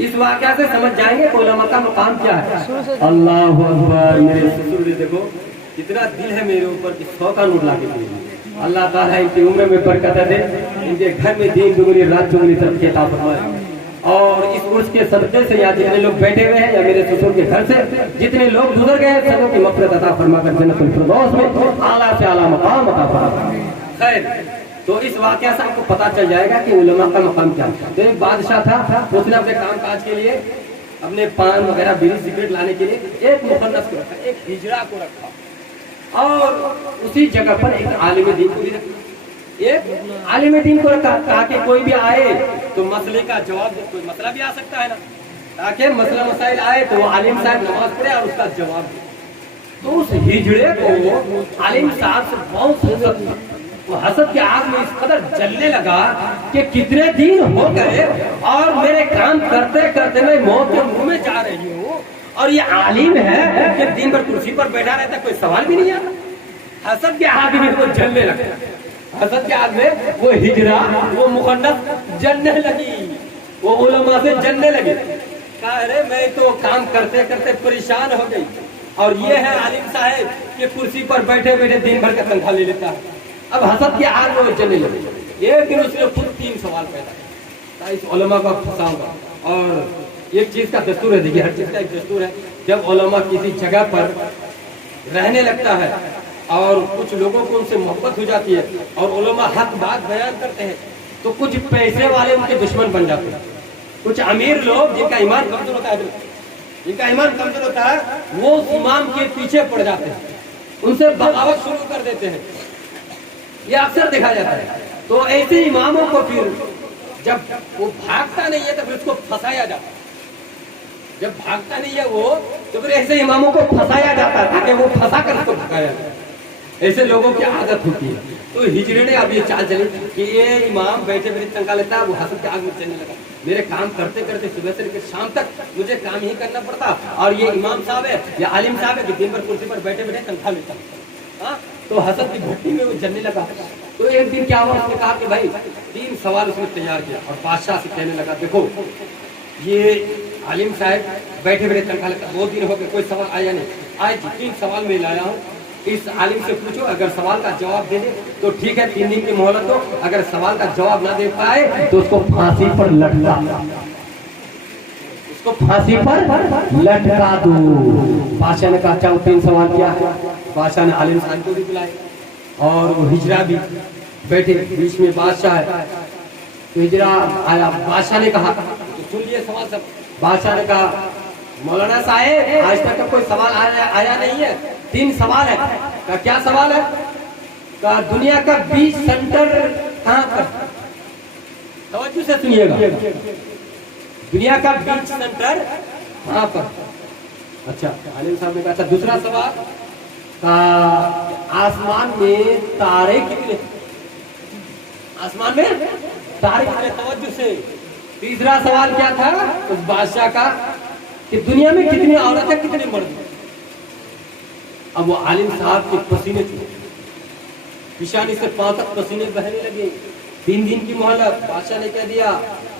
इस वाक़या से समझ जाएंगे कि उलमा का मकाम क्या है। अल्लाह अकबर। मेरे ससुर ने देखो कितना दिल है मेरे ऊपर कि 100 का नोट ला के दिए। अल्लाह ताला इनकी उम्र में बरकत दे, इनके घर में दीन दुगनी रात दुगनी तरक्की अता फरमाए। और इस उर्स के सदक़े से यहाँ जितने लोग बैठे हुए हैं या मेरे ससुर के घर से जितने लोग गुजर गए हैं, सबों की मग़फ़िरत अता फरमाकर जन्नतुल फिरदौस में आला से आला मकाम अता फरमाए। खैर, तो इस वाक़या से आपको पता चल जाएगा कि उलमा का मकाम क्या है। तो एक बादशाह था, उसने अपने काम काज के लिए अपने पान वगैरह बीड़ी सिगरेट लाने के लिए एक मुखन्नस को रखा, एक हिजड़ा को रखा, और उसी जगह पर एक आलिम दीन को भी रखा। एक आलिम दीन को रखा ताकि कोई भी आए तो मसले का जवाब दे। कोई मसला भी आ सकता है ना, ताकि मसला मसाइल आए तो वो आलिम साहब नमाज पढ़े और उसका जवाब दे। तो उस हिजड़े को आलिम साहब से बहुत हसद था। वो हसद के आग में इस कदर जलने लगा कि कितने दिन हो गए और मेरे काम करते करते मैं मौत के मुंह में जा रही हूँ, और ये आलिम है कि दिन भर कुर्सी पर बैठा रहता, कोई सवाल भी नहीं आता। हसद के आग में वो जलने लगा। हसद के आग में वो हिजरा, वो मुखन्नस जलने लगी, वो उलमा से जलने लगी। कहा अरे मैं तो काम करते करते परेशान हो गई, और ये है आलिम साहब कि कुर्सी पर बैठे बैठे दिन भर का तनख्वाह ले लेता है। अब हसद के आग में वो जलने लगे। एक दिन उसने खुद 3 सवाल पैदा किया, इस उलमा को फंसाऊंगा। और एक चीज का दस्तूर है, देखिए हर चीज का एक दस्तूर है, जब उलमा किसी जगह पर रहने लगता है और कुछ लोगों को उनसे मोहब्बत हो जाती है और उलमा हक बात बयान करते हैं, तो कुछ पैसे वाले उनके दुश्मन बन जाते हैं। कुछ अमीर लोग जिनका ईमान कमजोर होता है, जिनका ईमान कमजोर होता है, वो इमाम के पीछे पड़ जाते हैं, उनसे बगावत शुरू कर देते हैं। ये अक्सर देखा जाता है। तो ऐसे इमामों को फिर जब वो भागता नहीं है तो फिर उसको फंसाया जाता है। जब भागता नहीं है वो, तो फिर ऐसे इमामों को फंसाया जाता है ताकि वो फंसा कर उसको भगाया जाए। ऐसे लोगों की आदत होती है। तो हिजड़े ने अब ये चाल चली कि ये इमाम बैठे बैठे तनख्वाह लेता है, वो हसद के आग में चलने लगा। मेरे काम करते करते सुबह से लेकर शाम तक मुझे काम ही करना पड़ता, और ये इमाम साहब है या आलिम साहब है कि दिन भर कुर्सी पर बैठे बैठे तनख्वाह लेता। हाँ, तो हसद की भट्टी में वो जलने लगा। तो एक दिन क्या हुआ, उसने कहा कि भाई 3 सवाल उसने तैयार किया और बादशाह से कहने लगा देखो ये आलिम साहब बैठे बैठे तनख्वाह लेता, 2 दिन हो गए कोई सवाल आया नहीं, आज 3 सवाल मैं लाया हूँ, इस आलिम से पूछो, अगर सवाल का जवाब दे दे तो ठीक है 3 दिन की मोहलत दो, अगर सवाल का जवाब ना दे पाए तो उसको फांसी पर लटका, उसको फांसी पर लटका दो। बादशाह ने कहा अच्छा 3 सवाल क्या है। बादशाह ने आलिम साहब को भी बुलाए और वो हिजरा भी बैठे, बीच में बादशाह है। तो हिजरा आया, बादशाह ने कहा तो सुन लिए सवाल सब। बादशाह ने कहा मौलाना साहब आज तक कोई सवाल आया नहीं है, 3 सवाल है। का क्या सवाल है? का दुनिया का बीच सेंटर कहाँ पर? तवज्जो से सुनिएगा, दुनिया का बीच सेंटर कहाँ पर? अच्छा, आलिम साहब ने कहा अच्छा दूसरा सवाल, आसमान में तारे कितने? आसमान में तारे कितने? तवज्जो से। तीसरा सवाल क्या था उस बादशाह का कि दुनिया में कितनी औरतें कितने मर्द? अब वो आलिम साहब के पसीने छूटे, पिशानी से पांव तक पसीने बहने लगे। 3 दिन की मोहलत, बादशाह ने कह दिया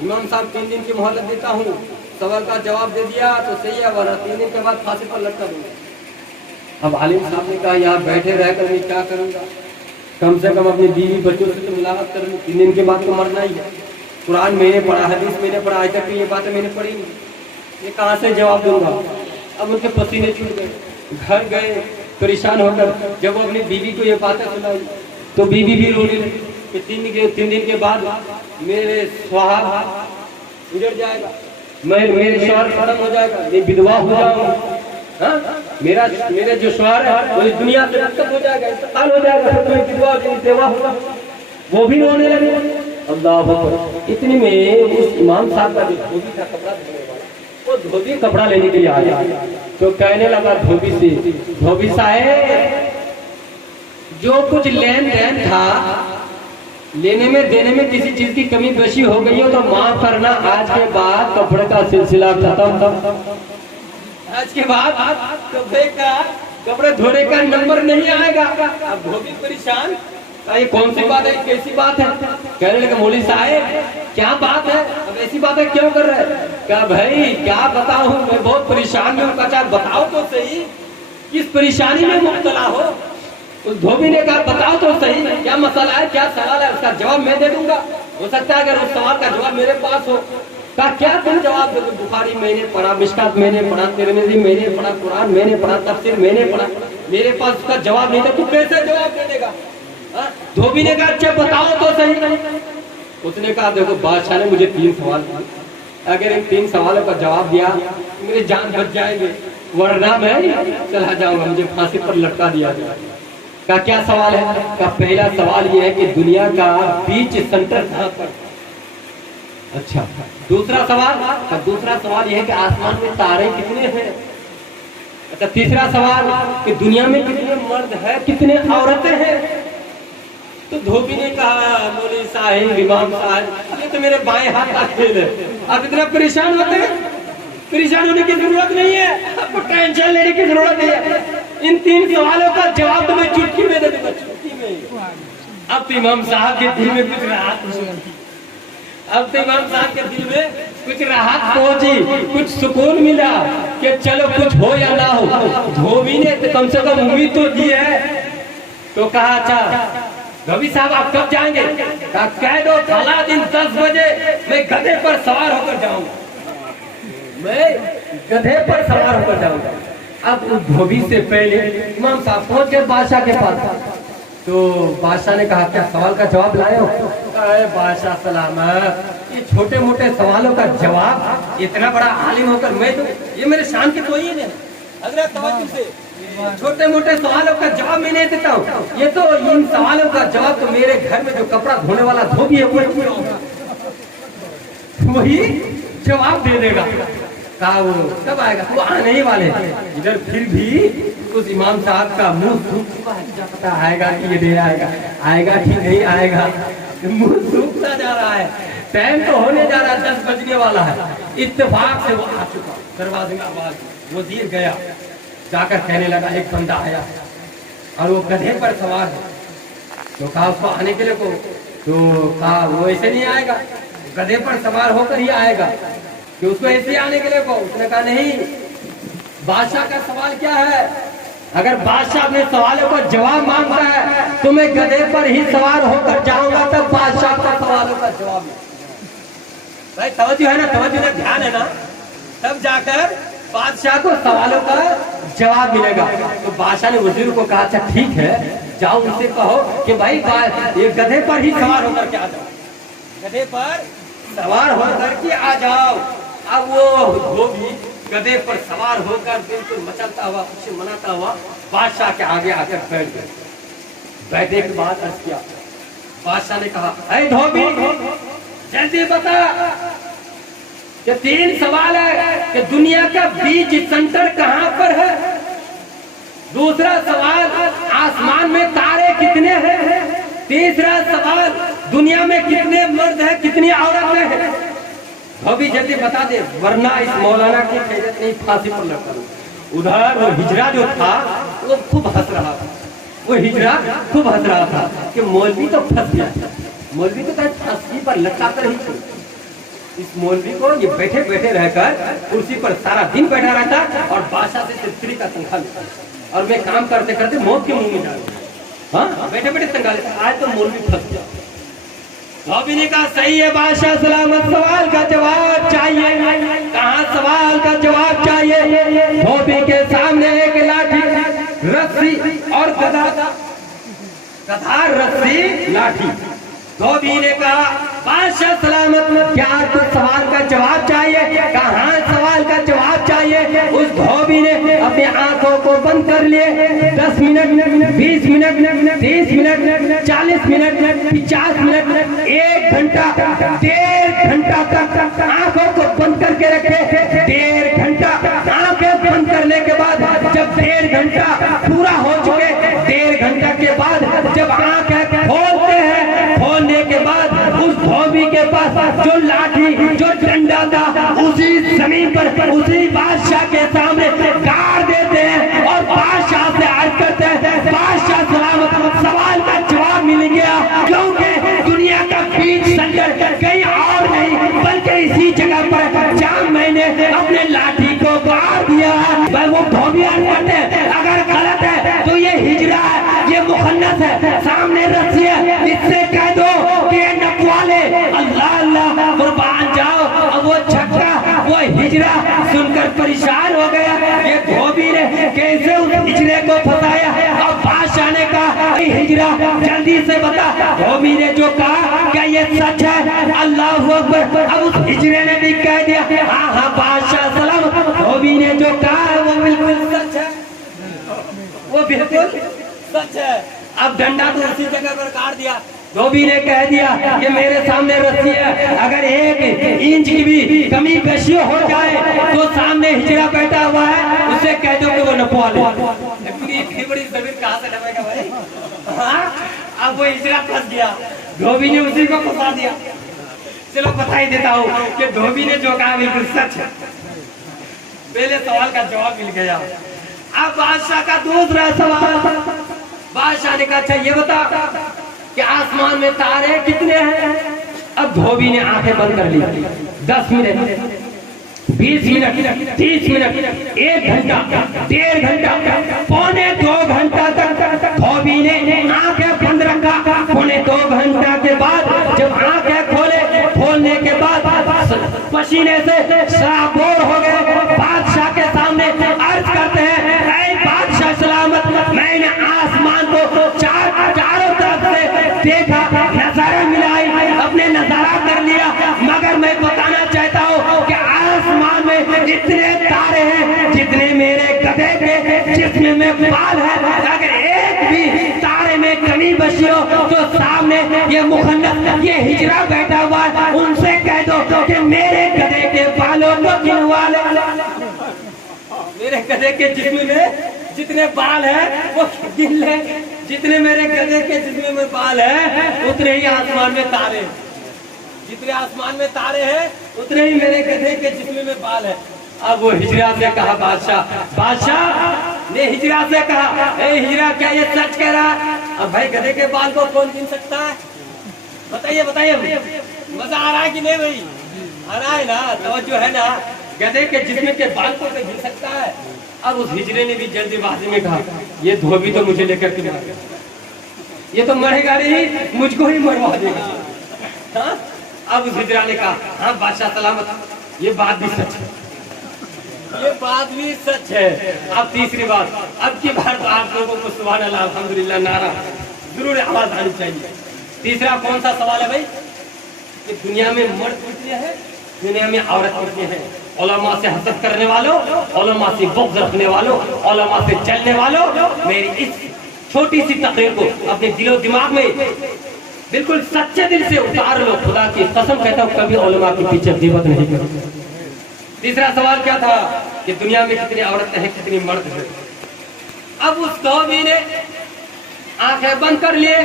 इमाम साहब 3 दिन की मोहलत देता हूँ, सवाल का जवाब दे दिया तो सही है, वरना 3 दिन के बाद फांसी पर लटका दूंगा। अब आलिम साहब ने कहा यहाँ बैठे रहकर मैं क्या करूँगा, कम से कम अपनी बीवी बच्चों से तो मुलाकात कर लूँ, 3 दिन के बाद तो मरना ही है। कुरान मैंने पढ़ा, हदीस मैंने पढ़ा, आज तक ये बातें मैंने पढ़ी नहीं, ये कहाँ से जवाब दूंगा। अब उनके पसीने छूट गए, घर गए परेशान होकर। जब वो अपनी बीवी को ये बातें सुनाई तो बीवी भी रोने लगी कि 3 दिन के बाद मेरे सुहाग उजड़ जाएगा, मेरे शौहर खत्म हो जाएगा, मैं विधवा हो जाऊंगा। हाँ, मेरा जो शौहर है वो इस दुनिया से रखत हो जाएगा, इंतकाल हो जाएगा, तो मैं विधवा होगा। वो भी रोने लगे। अल्लाह अकबर। इतने में उस इमाम साहब का जो धोबी था कपड़ा धोने वाला, वो धोबी कपड़ा लेने के लिए आया, तो कहने लगा धोबी से, धोबी साहब जो कुछ लेन देन था, लेने में देने में किसी चीज की कमी बेशी हो गई हो तो माफ करना, आज के बाद कपड़े का सिलसिला खत्म। आज के बाद कपड़े धोने का नंबर नहीं आएगा। अब धोबी परेशान, ये कौन सी बात है, कैसी बात है? کہنے لگے مولوی صاحب کیا بات ہے، اب ایسی باتیں کیوں کر رہے ہیں؟ کہا بھائی کیا بتاؤں، میں بہت پریشان میں ہوں۔ کہا بتاؤ تو صحیح کس پریشانی میں مبتلا ہو۔ اس دھوبی نے کہا بتاؤ تو صحیح کیا مسئلہ ہے، کیا سوال ہے، اس کا جواب میں دے دوں گا، ہو سکتا ہے اگر اس سوال کا جواب میرے پاس ہو۔ کہا کیا تم جواب دے دو؟ بخاری میں نے پڑھا، مشکات میں نے پڑھا، ترمذی میں نے پڑھا، قرآن میں نے پڑھا، تفسیر میں نے پڑھا، میرے پاس اس کا جواب نہیں تھا، تو کیسے جواب دے دے گا؟ دھوبی نے کہا اچھا بتاؤ تو صحیح۔ اس نے کہا دیکھو بادشاہ نے مجھے 3 سوال دیے، اگر ان 3 سوالوں کا جواب دیا میری جان بچ جائیں گے، ورنہ میں چلا جاؤں گا، مجھے پھانسی پر لٹکا دیا جائے۔ کہا کیا سوال ہے؟ کہا پہلا سوال یہ ہے کہ دنیا کا بیچ سینٹر کہاں پر؟ اچھا دوسرا سوال یہ ہے کہ آسمان میں تارے کتنے ہیں؟ اچھا تیسرا سوال کہ دنیا میں کتنے مرد ہیں کتنے عورتیں ہیں؟ تو دھوبی نے کہا مولوی صاحب امام صاحب یہ تو میرے بائیں ہاتھ کا کھیل ہے، آپ اتنا پریشان ہوتے ہیں، پریشان ہونے کی ضرورت نہیں ہے، آپ کو ٹینشن لینے کی ضرورت نہیں ہے، ان 3 سوالوں کا جواب تو میں چٹکی میں دے دوں گا، چٹکی میں۔ اب تو امام صاحب کے دل میں کچھ راحت پہنچی، کچھ سکون ملا کہ چلو کچھ ہو یا نہ ہو، دھوبی نے کم سے کم امید تو دی ہے۔ تو کہا اچھا دھوبی صاحب آپ کب جائیں گے؟ کہا کہہ دو فلاں دن 10 بجے میں گدھے پر سوار ہو کر جاؤں گا، اب اس دھوبی سے پہلے امام صاحب پہنچ گئے بادشاہ کے پاس۔ تو بادشاہ نے کہا کیا سوال کا جواب لائے ہو؟ اے بادشاہ سلامت، یہ چھوٹے موٹے سوالوں کا جواب اتنا بڑا عالم ہو کر میں تو یہ میرے شان کی توہین ہے، حضرت توجہ سے چھوٹے موٹے سوالوں کا جواب میں نہیں دیتا ہوں، یہ تو ان سوالوں کا جواب تو میرے گھر میں جو کپڑا دھونے والا دھوبی ہے وہی جواب دے دے گا۔ کہا وہ کب آئے گا؟ وہ آنے ہی والے ہیں۔ ادھر پھر بھی اس امام صاحب کا منہ سوکھتا ہے، کیا پتا آئے گا کہ یہ دے آئے گا کہ نہیں آئے گا، منہ سوکھتا جا رہا ہے، ٹائم تو ہونے جا رہا ہے، 10 بجنے والا ہے۔ اتفاق سے وہ آ چکا، دروازے میں آواز، وزیر گیا، جا کر کہنے لگا ایک بندہ آیا اور وہ گدھے پر سوار ہے۔ تو کہا اس کو آنے کے لیے کو، تو کہا وہ ایسے نہیں آئے گا، گدھے پر سوار ہو کر ہی آئے گا، کہ اس کو ایسے آنے کے لیے کو۔ اس نے کہا نہیں، بادشاہ کا سوال کیا ہے، اگر بادشاہ اپنے سوالوں کا جواب مانگتا ہے تو میں گدھے پر ہی سوار ہو کر جاؤں گا، تب بادشاہ کا سوالوں کا جواب ہے۔ بھائی توجہ ہے نا، توجہ ہے، دھیان ہے نا، تب جا کر بادشاہ کو سوالوں کا جواب ملے گا۔ تو بادشاہ نے وزیر کو کہا اچھا ٹھیک ہے، جاؤ ان سے کہو کہ بھائی یہ گدھے پر ہی سوار ہو کر کے آ جاؤ، گدھے پر سوار ہو کر کے آ جاؤ۔ اب وہ بھی گدھے پر سوار ہو کر بالکل مچلتا ہوا، خوشی مناتا ہوا بادشاہ کے آگے آ کر بیٹھ گئے۔ بیٹھنے کے بعد عرض کیا، بادشاہ نے کہا اے دھوبی جلدی بتا کہ 3 سوال ہے کہ دنیا کا بیچ سینٹر کہاں پر ہے، دوسرا سوال آسمان میں تارے کتنے ہیں، تیسرا سوال دنیا میں کتنے مرد ہیں کتنی عورتیں ہیں۔ دھوبی جلدی بتا دے ورنہ اس مولانا کی خیریت نہیں، پھانسی پر لٹکا دوں۔ ادھر وہ ہجرا جو تھا وہ خوب ہنس رہا تھا، کہ مولوی تو پھنس گیا، مولوی تو پھانسی پر لٹکا کر ہی چھوڑ، اس مولوی کو یہ بیٹھے بیٹھے رہ کر کرسی پر سارا دن بیٹھا رہتا اور بادشاہ سے صرف 3 کا تنخواہ لیتا، اور میں کام کرتے کرتے موت کے منہ میں جا رہا ہوں، بیٹھے بیٹھے تنخواہ لیتا، آج تو مولوی پھنس گیا۔ دھوبی نے کہا صحیح ہے بادشاہ سلامت، سوال کا جواب چاہیے، کہاں سوال کا جواب چاہیے؟ دھوبی کے سامنے ایک لاٹھی، رسی اور گدھا، رسی لاٹھی۔ دھوبی نے کہا بادشاہ سلامت کیا آپ کو سوال کا جواب چاہیے؟ کہاں سوال کا جواب چاہیے؟ اس دھوبی نے اپنی آنکھوں کو بند کر لیے، 10 minute 20 minute 30 minute 40 minute 50 minute 1 گھنٹہ 1.5 گھنٹہ تک آنکھوں کو بند کر کے رکھے۔ 1.5 گھنٹہ آنکھیں بند کرنے کے بعد جب 1.5 گھنٹہ پورا ہو چکے، 1.5 گھنٹہ کے بعد جب آنکھیں کھولتے ہیں، کھولنے کے بعد اس دھوبی کے پاس جو لاٹھی جو ڈنڈا تھا اسی زمین پر اسی بادشاہ کے سامنے گاڑ دیتے ہیں اور بادشاہ سے عرض کرتے ہیں بادشاہ سلامت، سوال کا جواب مل گیا، کیونکہ دنیا کا بیچ हिजरा पर जब मैंने अपने लाठी को गाड़ दिया, वो धोबिया कहते हैं अगर गलत है तो ये हिजरा है, ये मुखन्नस है, सामने रस्सी है, इससे कह दो कि ये नपवाले। अल्लाह अल्लाह कुर्बान जाओ। अब वो छक्का वो हिजरा सुनकर परेशान हो गया, ये धोबी ने कैसे उस हिजरे को फंसाया। अब बादशाह ने कहा हिजरा जल्दी से बता। धोबी ने जो कहा क्या ये सच है? अल्लाह अकबर। अब उस हिजरे ने भी कह दिया हाँ हाँ बादशाह सलाम, धोबी ने जो कहा वो बिल्कुल सच है, वो बिल्कुल सच है। अब डंडा तो उसी जगह पर काट दिया। धोबी ने कह दिया कि मेरे सामने रस्सी है, अगर 1 इंच की भी कमी पेशी हो जाए तो सामने हिजरा बैठा हुआ है, उससे कह दो कि वो नपवा ले। इतनी बड़ी जमीन कहाँ से नपेगा भाई? हाँ, अब वो हिजरा फंस गया, धोबी ने उसी को फंसा दिया। चलो बता ही देता हूँ कि धोबी ने जो कहा बिल्कुल सच है। पहले सवाल का जवाब मिल गया। अब बादशाह का दूसरा सवाल, बादशाह ने कहा अच्छा ये बता कि आसमान में तारे कितने हैं? अब धोबी ने आंखें बंद कर ली। 10 मिनट, 20 मिनट, 30 मिनट, 1 घंटा, 1.5 घंटा, पौने 2 घंटा तक धोबी ने आंखें बंद रखा। पौने 2 घंटा के बाद जब आंखें खोलने के बाद पसीने से सराबोर हो गए, बादशाह के सामने अर्ज करते हैं ऐ बादशाह सलामत, मैंने आसमान को चारों तरफ से देखा, नजारा मिलाई, अपने नजारा कर लिया, मगर मैं बताना चाहता हूँ कि आसमान में इतने तारे हैं जितने मेरे गधे के जिस्म में बाल है। अगर एक भी तारे में कमी बची हो तो सामने ये मुखन्नस ये हिजरा बैठा हुआ है, उनसे कह दो कि मेरे गधे के बालों को गिनवा ले। मेरे गधे के जिस्म में जितने बाल है वो गिन ले, जितने मेरे गधे के जिस्म में बाल है उतने ही आसमान में तारे, जितने आसमान में तारे हैं उतने ही मेरे गधे के जिस्म में बाल है। अब वो हिजरा से कहा बादशाह ने हिजरा से कहा ए हिजरा क्या ये सच कह रहा है? अब भाई गधे के बाल को कौन गिन सकता है? बताइए बताइए, मजा आ रहा है कि नहीं भाई? आ रहा है ना, तवज्जो है ना? गधे के जिस्म के बाल को गिन सकता है? अब उस हिजरे ने भी जल्दीबाजी में कहा ये धोबी तो मुझे लेकर के मारेगा, ये तो मरेगा नहीं, मुझको ही मरवा देगा। हाँ? अब उस हिजरा ने कहा हाँ बादशाह सलामत, ये बात भी सच है, ये बात भी सच है। अब तीसरी बात, अब की बार तो आप लोगों को सुभान अल्लाह अल्हम्दुलिल्लाह नारा जरूर आवाज आनी चाहिए। तीसरा कौन सा सवाल है भाई? कि दुनिया में मर्द कितने हैं, दुनिया में औरत कितने हैं? उलमा से हसद करने वालों, उलमा से बुग़्ज़ रखने वालों, उलमा से चलने वालों, मेरी इस छोटी सी तकरीर को अपने दिलो दिमाग में बिल्कुल सच्चे दिल से उतार लो। खुदा की कसम कहता हूँ कभी उलमा के पीछे ग़ीबत नहीं करो। तीसरा सवाल क्या था कि दुनिया में कितनी औरतें हैं, कितनी मर्द हैं? अब उस धोबी ने आंखें बंद कर लिए,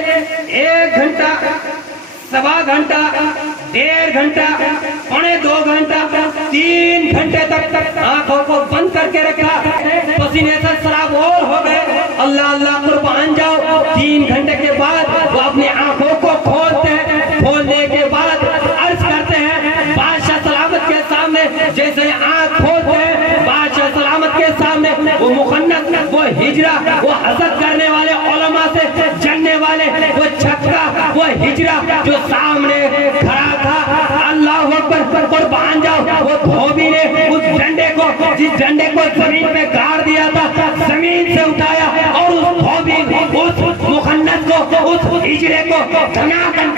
1 घंटा, 1.25 घंटा, 1.5 घंटा, पौने 2 घंटा, 3 घंटे तक आंखों को बंद करके रखा, पसीने से सराबोर हो गए। अल्लाह अल्लाह कुर्बान जाओ। 3 घंटे के बाद वो अपनी आंखों को खोलते हैं, खोलने के बाद अर्ज करते हैं बादशाह सलामत के सामने, जैसे आंख खोलते हैं बादशाह सलामत के सामने वो मुखन्नस, वो हिजरा, वो हसद करने वाले उलमा से जलने वाले वो छक्का, वो हिजरा जो सामने खड़ा था, अल्लाह अकबर कुर्बान जाओ, वो धोबी ने उस डंडे को, जिस डंडे को जमीन पे गाड़ दिया था, जमीन से उठाया और उस धोबी उस मुखन्नस को, उस हिजरे को धनाधन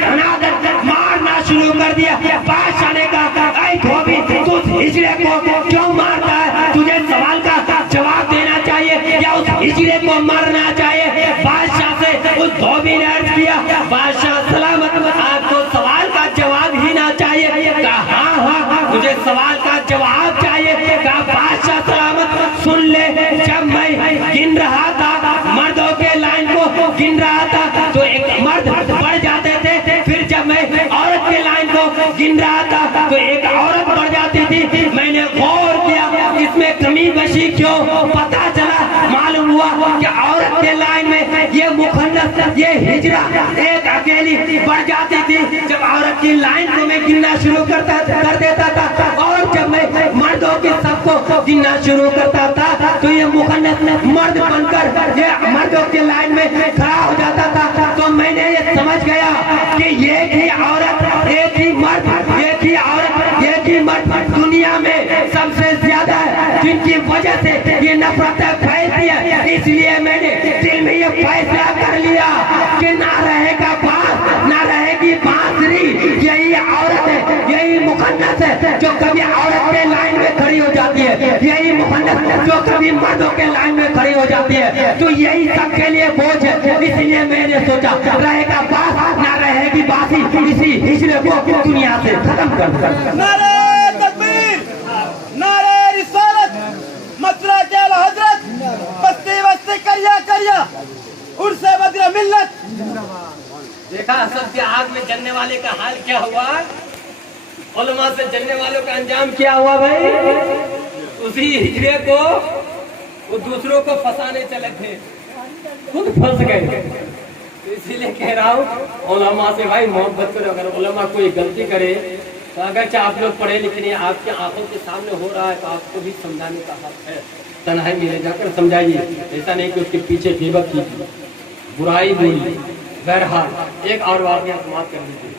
मारना शुरू कर दिया। बादशाह ने कहा ऐ धोबी तू उस हिजरे को क्यों मारता है? तुझे सवाल का जवाब देना चाहिए या उस हिजरे को मारना चाहिए? बादशाह से उस धोबी ने अर्ज किया बादशाह सलामत, आपको सवाल का जवाब ही ना चाहिए? कहा हाँ मुझे सवाल का जवाब चाहिए। कहा बादशाह सलामत सुन ले, जब मैं गिन रहा था, मर्दों के लाइन को गिन रहा था तो एक मर्द बढ़ जाते थे, फिर जब मैं औरत के लाइन को गिन रहा था तो एक औरत बढ़ जाती थी। मैंने गौर किया इसमें कमी बशी क्यों, पता चला मालूम हुआ कि औरत के लाइन में یہ مخنث یہ ہجرا ایک اکیلی بڑھ جاتی تھی جب عورت کی لائن کو میں گننا شروع کر دیتا تھا، اور جب میں مردوں کی سب کو گننا شروع کرتا تھا تو یہ مخنث مرد بن کر یہ مردوں کی لائن میں کھڑا ہو جاتا تھا۔ تو میں نے یہ سمجھ گیا کہ ایک ہی عورت ایک ہی مرد ایک ہی عورت ایک ہی مرد دنیا میں سب سے زیادہ ہے جن کی وجہ سے یہ نفرتیں پھیلتی ہے۔ اس لیے میں نے دل میں یہ فیصلہ کر لیا کہ نہ رہے گا باس نہ رہے گی بانسری، یہی عورت ہے یہی مخنث ہے جو کبھی عورت کے لائن میں کھڑی ہو جاتی ہے، یہی مخنث جو کبھی مردوں کے لائن میں کھڑی ہو جاتی ہے، تو یہی سب کے لیے بوجھ ہے۔ اس لیے میں نے سوچا رہے گا باس نہ رہے گی باسی، اسی ہجرے کو دنیا سے ختم کر دیا۔ نعرہ تکبیر، نعرہ رسالت، مسرح جیل حضرت، بستی بستی کریا عرس بدر ملت۔ دیکھا حسد کی آگ میں جلنے والے کا حال کیا ہوا، علماء سے جلنے والوں کا انجام کیا ہوا بھائی؟ اسی ہجرے کو وہ دوسروں کو پھنسانے چلے تھے، خود پھنس گئے۔ تو اسی لیے کہہ رہا ہوں علماء سے بھائی محبت کرو، اگر علماء کوئی غلطی کرے تو اگرچہ آپ لوگ پڑھے لکھے نہیں، آپ کی آنکھوں کے سامنے ہو رہا ہے تو آپ کو بھی سمجھانے کا حق ہے، تنہائی میں لے جا کر سمجھائیے، ایسا نہیں کہ اس کے پیچھے غیبت کیجیے، برائی بولیے۔ بہرحال ایک اور واقعہ سماعت کر لیجیے۔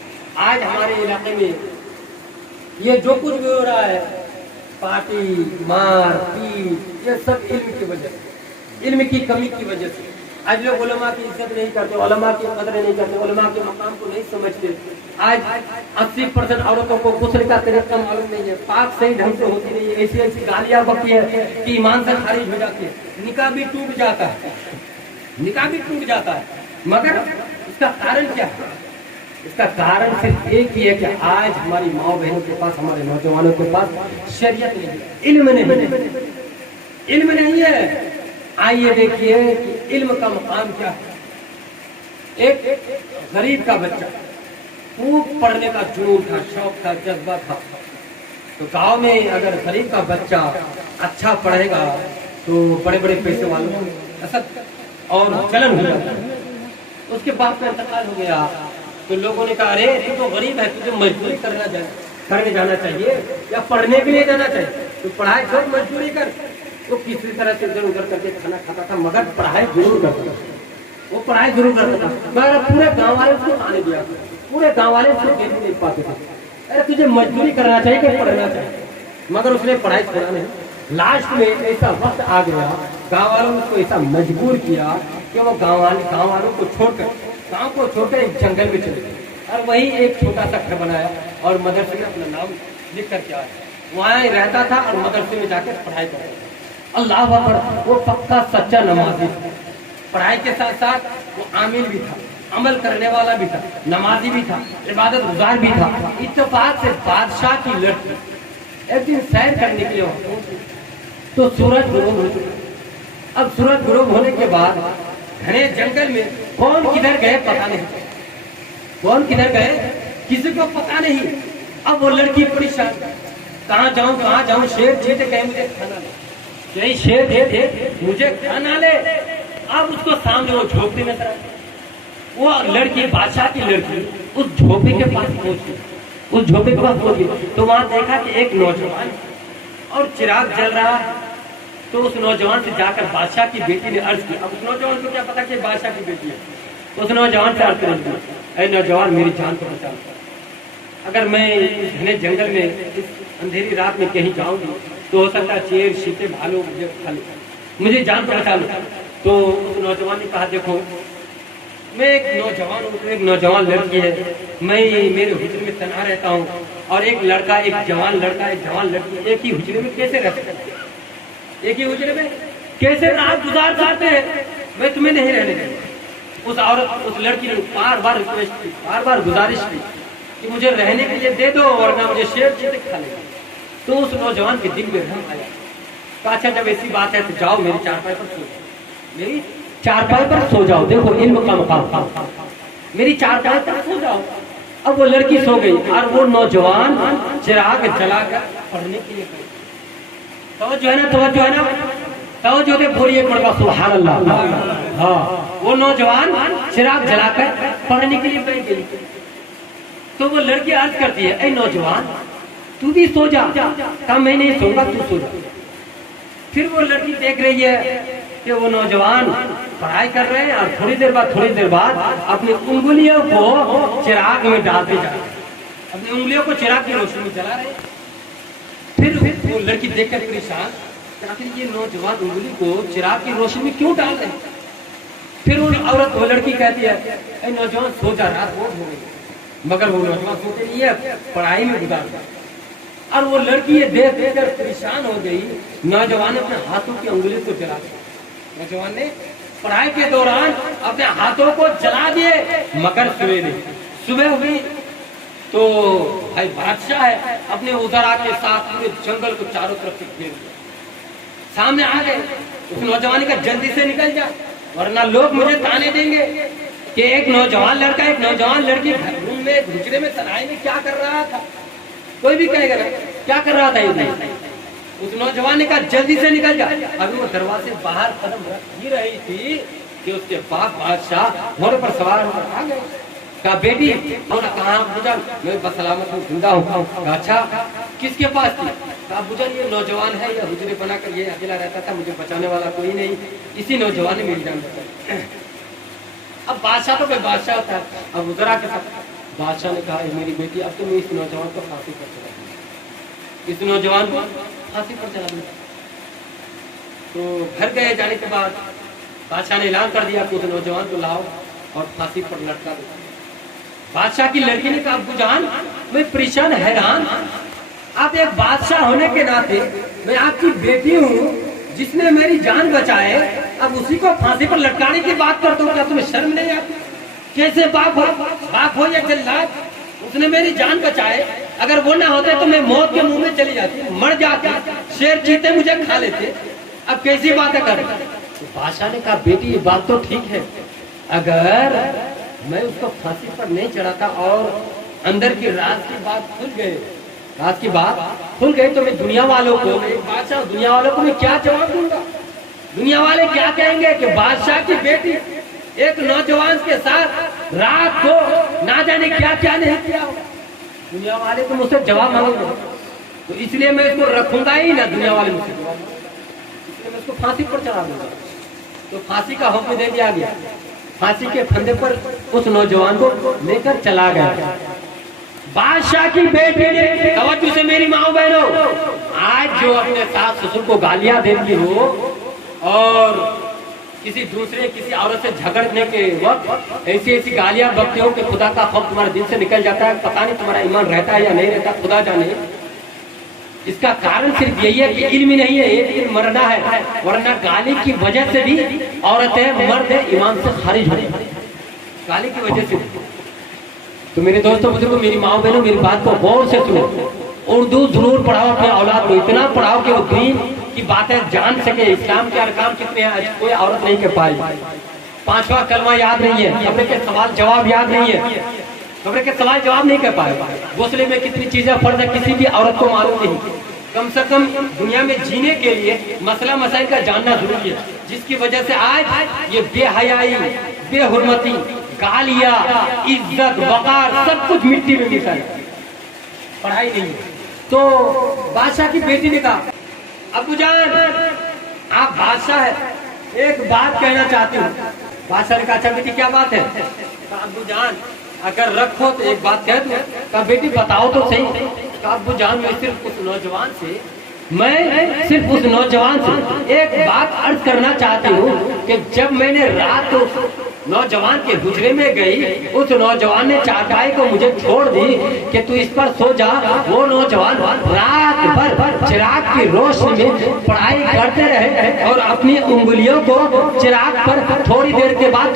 آج ہمارے علاقے میں یہ جو کچھ بھی ہو رہا ہے، پارٹی مار پیٹ، یہ سب علم کی وجہ سے، علم کی کمی کی وجہ سے۔ آج لوگ علماء کی عزت نہیں کرتے، علماء کی قدر نہیں کرتے، علماء کے مقام کو نہیں سمجھتے۔ آج 80% عورتوں کو غسل کا طریقہ معلوم نہیں ہے، پاک صحیح ڈھنگ سے ہوتی نہیں ہے، ایسی ایسی گالیاں بکتی ہے کہ ایمان سے خارج ہو جاتی ہے، نکاح بھی ٹوٹ جاتا ہے، نکاح بھی ٹوٹ جاتا ہے۔ مگر اس کا کارن کیا ہے؟ اس کا کارن صرف ایک ہی ہے کہ آج ہماری ماں بہنوں کے پاس، ہمارے نوجوانوں کے پاس شریعت نہیں ہے، علم نہیں، علم نہیں ہے۔ آئیے دیکھیے کہ علم کا مقام کیا ہے۔ ایک غریب کا بچہ خوب پڑھنے کا جنون تھا، شوق تھا، جذبہ تھا، تو گاؤں میں اگر غریب کا بچہ اچھا پڑھے گا تو بڑے بڑے پیسے والوں حسد اور چلن ہو جاتا ہے۔ اس کے باپ کا انتقال ہو گیا تو لوگوں نے کہا ارے تو تو غریب ہے، تجھے مزدوری کرنے جانا چاہیے یا پڑھنے کے لیے جانا چاہیے، تو پڑھائی چھوڑ مزدوری کر۔ وہ کسی طرح سے ادھر ادھر کر کے کھانا کھاتا تھا مگر پڑھائی ضرور کرتا تھا، وہ پڑھائی ضرور کرتا تھا، مگر پورے گاؤں والے اس کو آنے دیا، پورے گاؤں والے اس کو دینے نہیں پاتے تھے۔ ارے تجھے مزدوری کرنا چاہیے کہ پڑھنا چاہیے، مگر اس نے پڑھائی چھوڑا نہیں۔ لاسٹ میں ایسا وقت آ گیا، گاؤں والوں نے اس کو ایسا مجبور کیا کہ وہ گاؤں والوں کو چھوڑ کر، گاؤں کو چھوڑ کر ایک جنگل میں چلے گئے اور وہیں ایک چھوٹا سا گھر بنایا اور مدرسے میں اپنا نام لکھ کر کے آیا، وہاں رہتا تھا اور مدرسے میں جا کر پڑھائی کرتا تھا۔ اللہ اکبر، وہ پکا سچا نمازی تھا، پڑھائی کے ساتھ ساتھ وہ عامل بھی تھا، عمل کرنے والا بھی تھا، نمازی بھی تھا، عبادت گزار بھی تھا۔ اتفاق سے بادشاہ کی لڑکی ایک دن سیر کرنے کے لیے تو سورج غروب ہو چکا۔ اب سورج غروب ہونے کے بعد گھنے جنگل میں کون کدھر گئے پتہ نہیں، کون کدھر گئے کسی کو پتہ نہیں۔ اب وہ لڑکی پریشان، کہاں جاؤں، شیر چیتے کہیں مجھے کھانا لے، یہی شیر دے مجھے کھانا لے۔ اب اس کو سامنے وہ جھوپڑی نظر آئی، وہ لڑکی بادشاہ کی لڑکی اس جھوپڑی کے پاس پہنچ گئی، اس جھوپڑی کے پاس پہنچ گئی تو وہاں دیکھا کہ ایک نوجوان اور چراغ جل رہا ہے، تو اس نوجوان سے جا کر بادشاہ کی بیٹی نے عرض کی۔ اب اس نوجوان کو کیا پتا کہ بادشاہ کی بیٹی ہے، اس نوجوان سے عرض کی اے نوجوان میری جان کو بچا، اگر میں اس گھنے جنگل میں اس اندھیری رات میں کہیں جاؤں گی تو ہو سکتا ہے چیر شیتے بھالو مجھے کھا لے، مجھے جان کو بچا لو۔ تو اس نوجوان نے کہا دیکھو میں ایک نوجوان ہوں، ایک نوجوان لڑکی ہے، میں میرے حجرے میں تنہا رہتا ہوں اور ایک لڑکا، ایک جوان لڑکا، ایک جوان لڑکی ایک ہی حجرے میں کیسے رہ سکتے ہیں، ایک ہی حجرے میں کیسے رات گزار سکتے ہیں، میں تمہیں نہیں رہنے دوں گا۔ اس عورت، اس لڑکی نے بار بار ریکویسٹ کی، بار بار گزارش کی کہ مجھے رہنے کے لیے دے دو ورنہ مجھے شیر چیتے کھا لے گا۔ تو اس نوجوان کے دل میں رحم آیا، کہا اچھا جب ایسی بات ہے تو جاؤ میری چارپائی پر سو جاؤ، میری چارپائی پر سو جاؤ، دیکھو علم کا مقام، میری چارپائی پر سو جاؤ۔ اب وہ لڑکی سو گئی اور وہ نوجوان چراغ جلا کر پڑھنے کے لیے گئی۔ توجہ ہے نا، توجہ ہے نا، तवज्जो दे बोलिए एक मरतबा सुभान अल्लाह। हाँ, वो नौजवान चिराग जलाकर पढ़ने के लिए बैठ गई। तो वो लड़की अर्ज करती है, ऐ नौजवान तू भी सो जा। कहा मैं नहीं सोऊंगा, तू सो जा। फिर वो लड़की देख रही है कि वो नौजवान पढ़ाई कर रहे हैं और थोड़ी देर बाद अपनी उंगलियों को चिराग में डालते जा रहे हैं, अपनी उंगलियों को चिराग की रोशनी में जला रहे हैं। फिर वो लड़की देखकर परेशान, आखिर ये नौजवान उंगली को चिराग की रोशनी में क्यों डाल रहे हैं? फिर वो लड़की कहती है, ऐ नौजवान सो जा, रात बहुत हो गई। मगर वो नौजवान सोते नहीं है, पढ़ाई में गुजार। और वो लड़की ये देख कर परेशान हो गई। नौजवान ने अपने हाथों की उंगली को जला दिया। नौजवान ने पढ़ाई के दौरान अपने हाथों को जला दिए, मगर सोए नहीं। सुबह हुई तो भाई बादशाह है, अपने उज़रा के साथ पूरे जंगल को चारों तरफ से घेर दिया। सामने आ गए, उस नौजवान का जल्दी से निकल जा, वरना लोग मुझे ताने देंगे कि एक नौजवान लड़का एक नौजवान लड़की रूम में हुजरे में तन्हाई में क्या कर रहा था। कोई भी कहेगा ना क्या कर रहा था ये। उस नौजवान ने कहा जल्दी से निकल जा। अभी वो दरवाजे बाहर कदम रख ही रही थी कि उसके बाप बादशाह घोड़े पर सवार होकर आ गए। कहा बेटी कहाँ बुझल? मैं बस सलामत हूँ, जिंदा हूँ। अच्छा किसके पास थी? कहा बुझल ये नौजवान है, ये हुजरे बनाकर ये अकेला रहता था, मुझे बचाने वाला कोई नहीं, इसी नौजवान ने मेरी जान बचाई। अब बादशाह तो कोई बादशाह था, अब उज़रा के साथ बादशाह ने कहा मेरी बेटी अब तो मैं इस नौजवान को फांसी पर चला दूंगा, इस नौजवान को फांसी पर चला दूंगा। तो घर गए, जाने के बाद बादशाह ने ऐलान कर दिया कि उस नौजवान को लाओ और फांसी पर लटका दो। बादशाह की लड़की ने कहा अब्बू जान मैं परेशान हैरान, आप एक बादशाह होने के नाते मैं आपकी बेटी हूँ जिसने मेरी जान बचाए, अब उसी को फांसी पर लटकाने की बात करते हो, क्या तुम्हें शर्म नहीं आती? कैसे बाप हो या जल्लाद? उसने मेरी जान बचाए, अगर वो ना होते तो मैं मौत के मुंह में चली जाती, मर जाती, शेर चीते मुझे खा लेते। अब कैसी बातें कर? बादशाह ने कहा बेटी ये बात तो ठीक है, अगर मैं उसको फांसी पर नहीं चढ़ाता और अंदर की राज की बात खुल गई तो मैं दुनिया वालों को, बादशाह दुनिया वालों को मैं क्या जवाब दूंगा? दुनिया वाले क्या कहेंगे कि बादशाह की बेटी एक नौजवान के साथ रात को ना जाने क्या क्या नहीं किया। दुनिया वाले तो मुझसे जवाब मांगेंगे, तो इसलिए मैं इसको रखूंगा ही ना, दुनिया वाले मुझसे जवाब, इसलिए मैं इसको फांसी पर चढ़ा दूंगा। तो फांसी का हुक्म दे दिया गया। फांसी के फंदे पर उस नौजवान को लेकर चला गया। बादशाह की बेटी ने तवज्जो से मेरी माँ बहनों, आज जो अपने सास ससुर को गालियां देती हो और किसी औरत से झगड़ने के वक्त ऐसी गालियां बकते हो कि खुदा का खौफ तुम्हारे दिल से निकल जाता है, पता नहीं तुम्हारा ईमान रहता है या नहीं रहता, खुदा जाने। इसका कारण सिर्फ यही है कि इल्म नहीं है, एक दिन मरना है, वरना गाली की वजह से भी औरतें मर्द ईमान से खारिज होती है, गाली की वजह से। तो मेरे दोस्तों बुजुर्गों, मेरी माँ बहनों, मेरी बात को गौर से सुनो। उर्दू जरूर पढ़ाओ अपने औलाद को, इतना पढ़ाओ कि वो दीन की बातें जान सके। इस्लाम के अरकान कितने हैं कोई औरत नहीं कर पाई, 5वां कलमा याद नहीं है, कब्र के सवाल जवाब याद नहीं है, कब्र के सवाल जवाब नहीं कर पाए। गुस्ले में कितनी चीजें फर्ज है किसी भी औरत को मालूम नहीं। कम से कम दुनिया में जीने के लिए मसला मसाइल का जानना जरूरी है, जिसकी वजह से आज ये बेहयाई, बेहुरमती, गालियां, इज्जत, वकार सब कुछ मिट्टी में मिला है, पढ़ाई नहीं है। तो बादशाह की बेटी ने कहा अब्बू जान आप बादशाह है, एक बात कहना चाहती हूँ। बादशाह ने कहा अच्छा बेटी क्या बात है? अब्बू जान अगर रखो तो एक बात कह दूं। कहा बेटी बताओ तो सही। कहा अब्बू जान मैं सिर्फ उस नौजवान से एक बात अर्ज करना चाहती हूँ कि जब मैंने रात को नौजवान के हुजरे में गई, उस नौजवान ने चाटाई को मुझे छोड़ दी कि तू इस पर सो जा। वो नौजवान रात भर चिराग की रोशनी में पढ़ाई करते रहे और अपनी उंगलियों को चिराग पर थोड़ी देर के बाद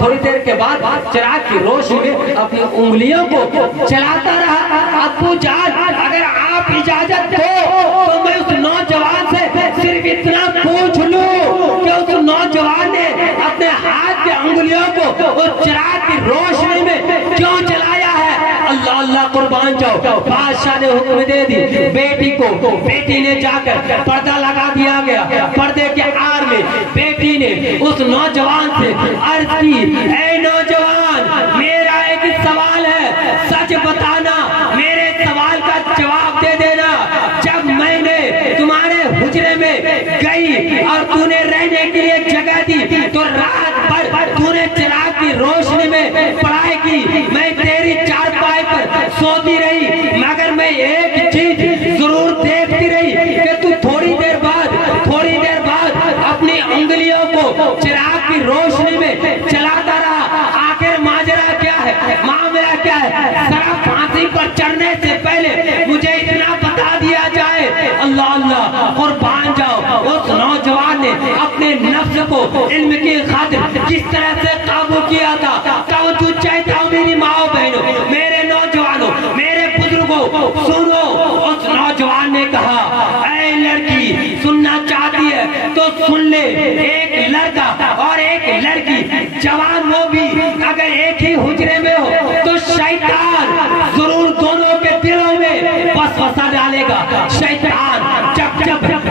चिराग की रोशनी में अपनी उंगलियों को चलाता रहा। अब्बू जान अगर आप इजाजत दो तो मैं उस नौजवान से सिर्फ इतना पूछ लूं कि उस नौजवान ने अपने हाथ की उंगलियों को उस चिराग की रोशनी में क्यों चलाया है? अल्लाह अल्लाह कुर्बान जाओ। बादशाह ने हुक्म दे दी बेटी को, बेटी ने जाकर पर्दा लगा दिया गया। पर्दे के आड़ में बेटी ने उस नौजवान से अर्ज की, ऐ नौजवान मेरा एक सवाल है, सच बताना, मेरे सवाल का जवाब दे देना। जब मैंने तुम्हारे हुजरे में गई और तूने रहने के लिए जगह दी तो रात भर तूने चिराग की रोशनी में पढ़ाई की, मैं तेरी चारपाई पर सोती रही, मगर मैं एक चीज जरूर देखती रही कि तू थोड़ी देर बाद अपनी उंगलियों को चिराग की रोशनी में चलाता रहा। आखिर माजरा क्या है, मामला क्या है? जरा फांसी पर चढ़ने से पहले मुझे इतना बता दिया जाए। अल्लाह अल्लाह, कुर्बान जाओ। उस नौजवान ने अपने नफ्स को इल्म की खातिर किस तरह से काबू किया था। तवज्जो चाहता हूं मेरी माओ बहनों, मेरे नौजवानों, मेरे बुजुर्गों, सुनो। उस नौजवान ने कहा, ऐ लड़की, सुनना चाहती है तो सुन ले। एक लड़का और एक लड़की, जवान वो भी अगर एक ही हुजरे में हो तो शैतान जरूर दोनों के दिलों में वसवसा डालेगा। शैतान जब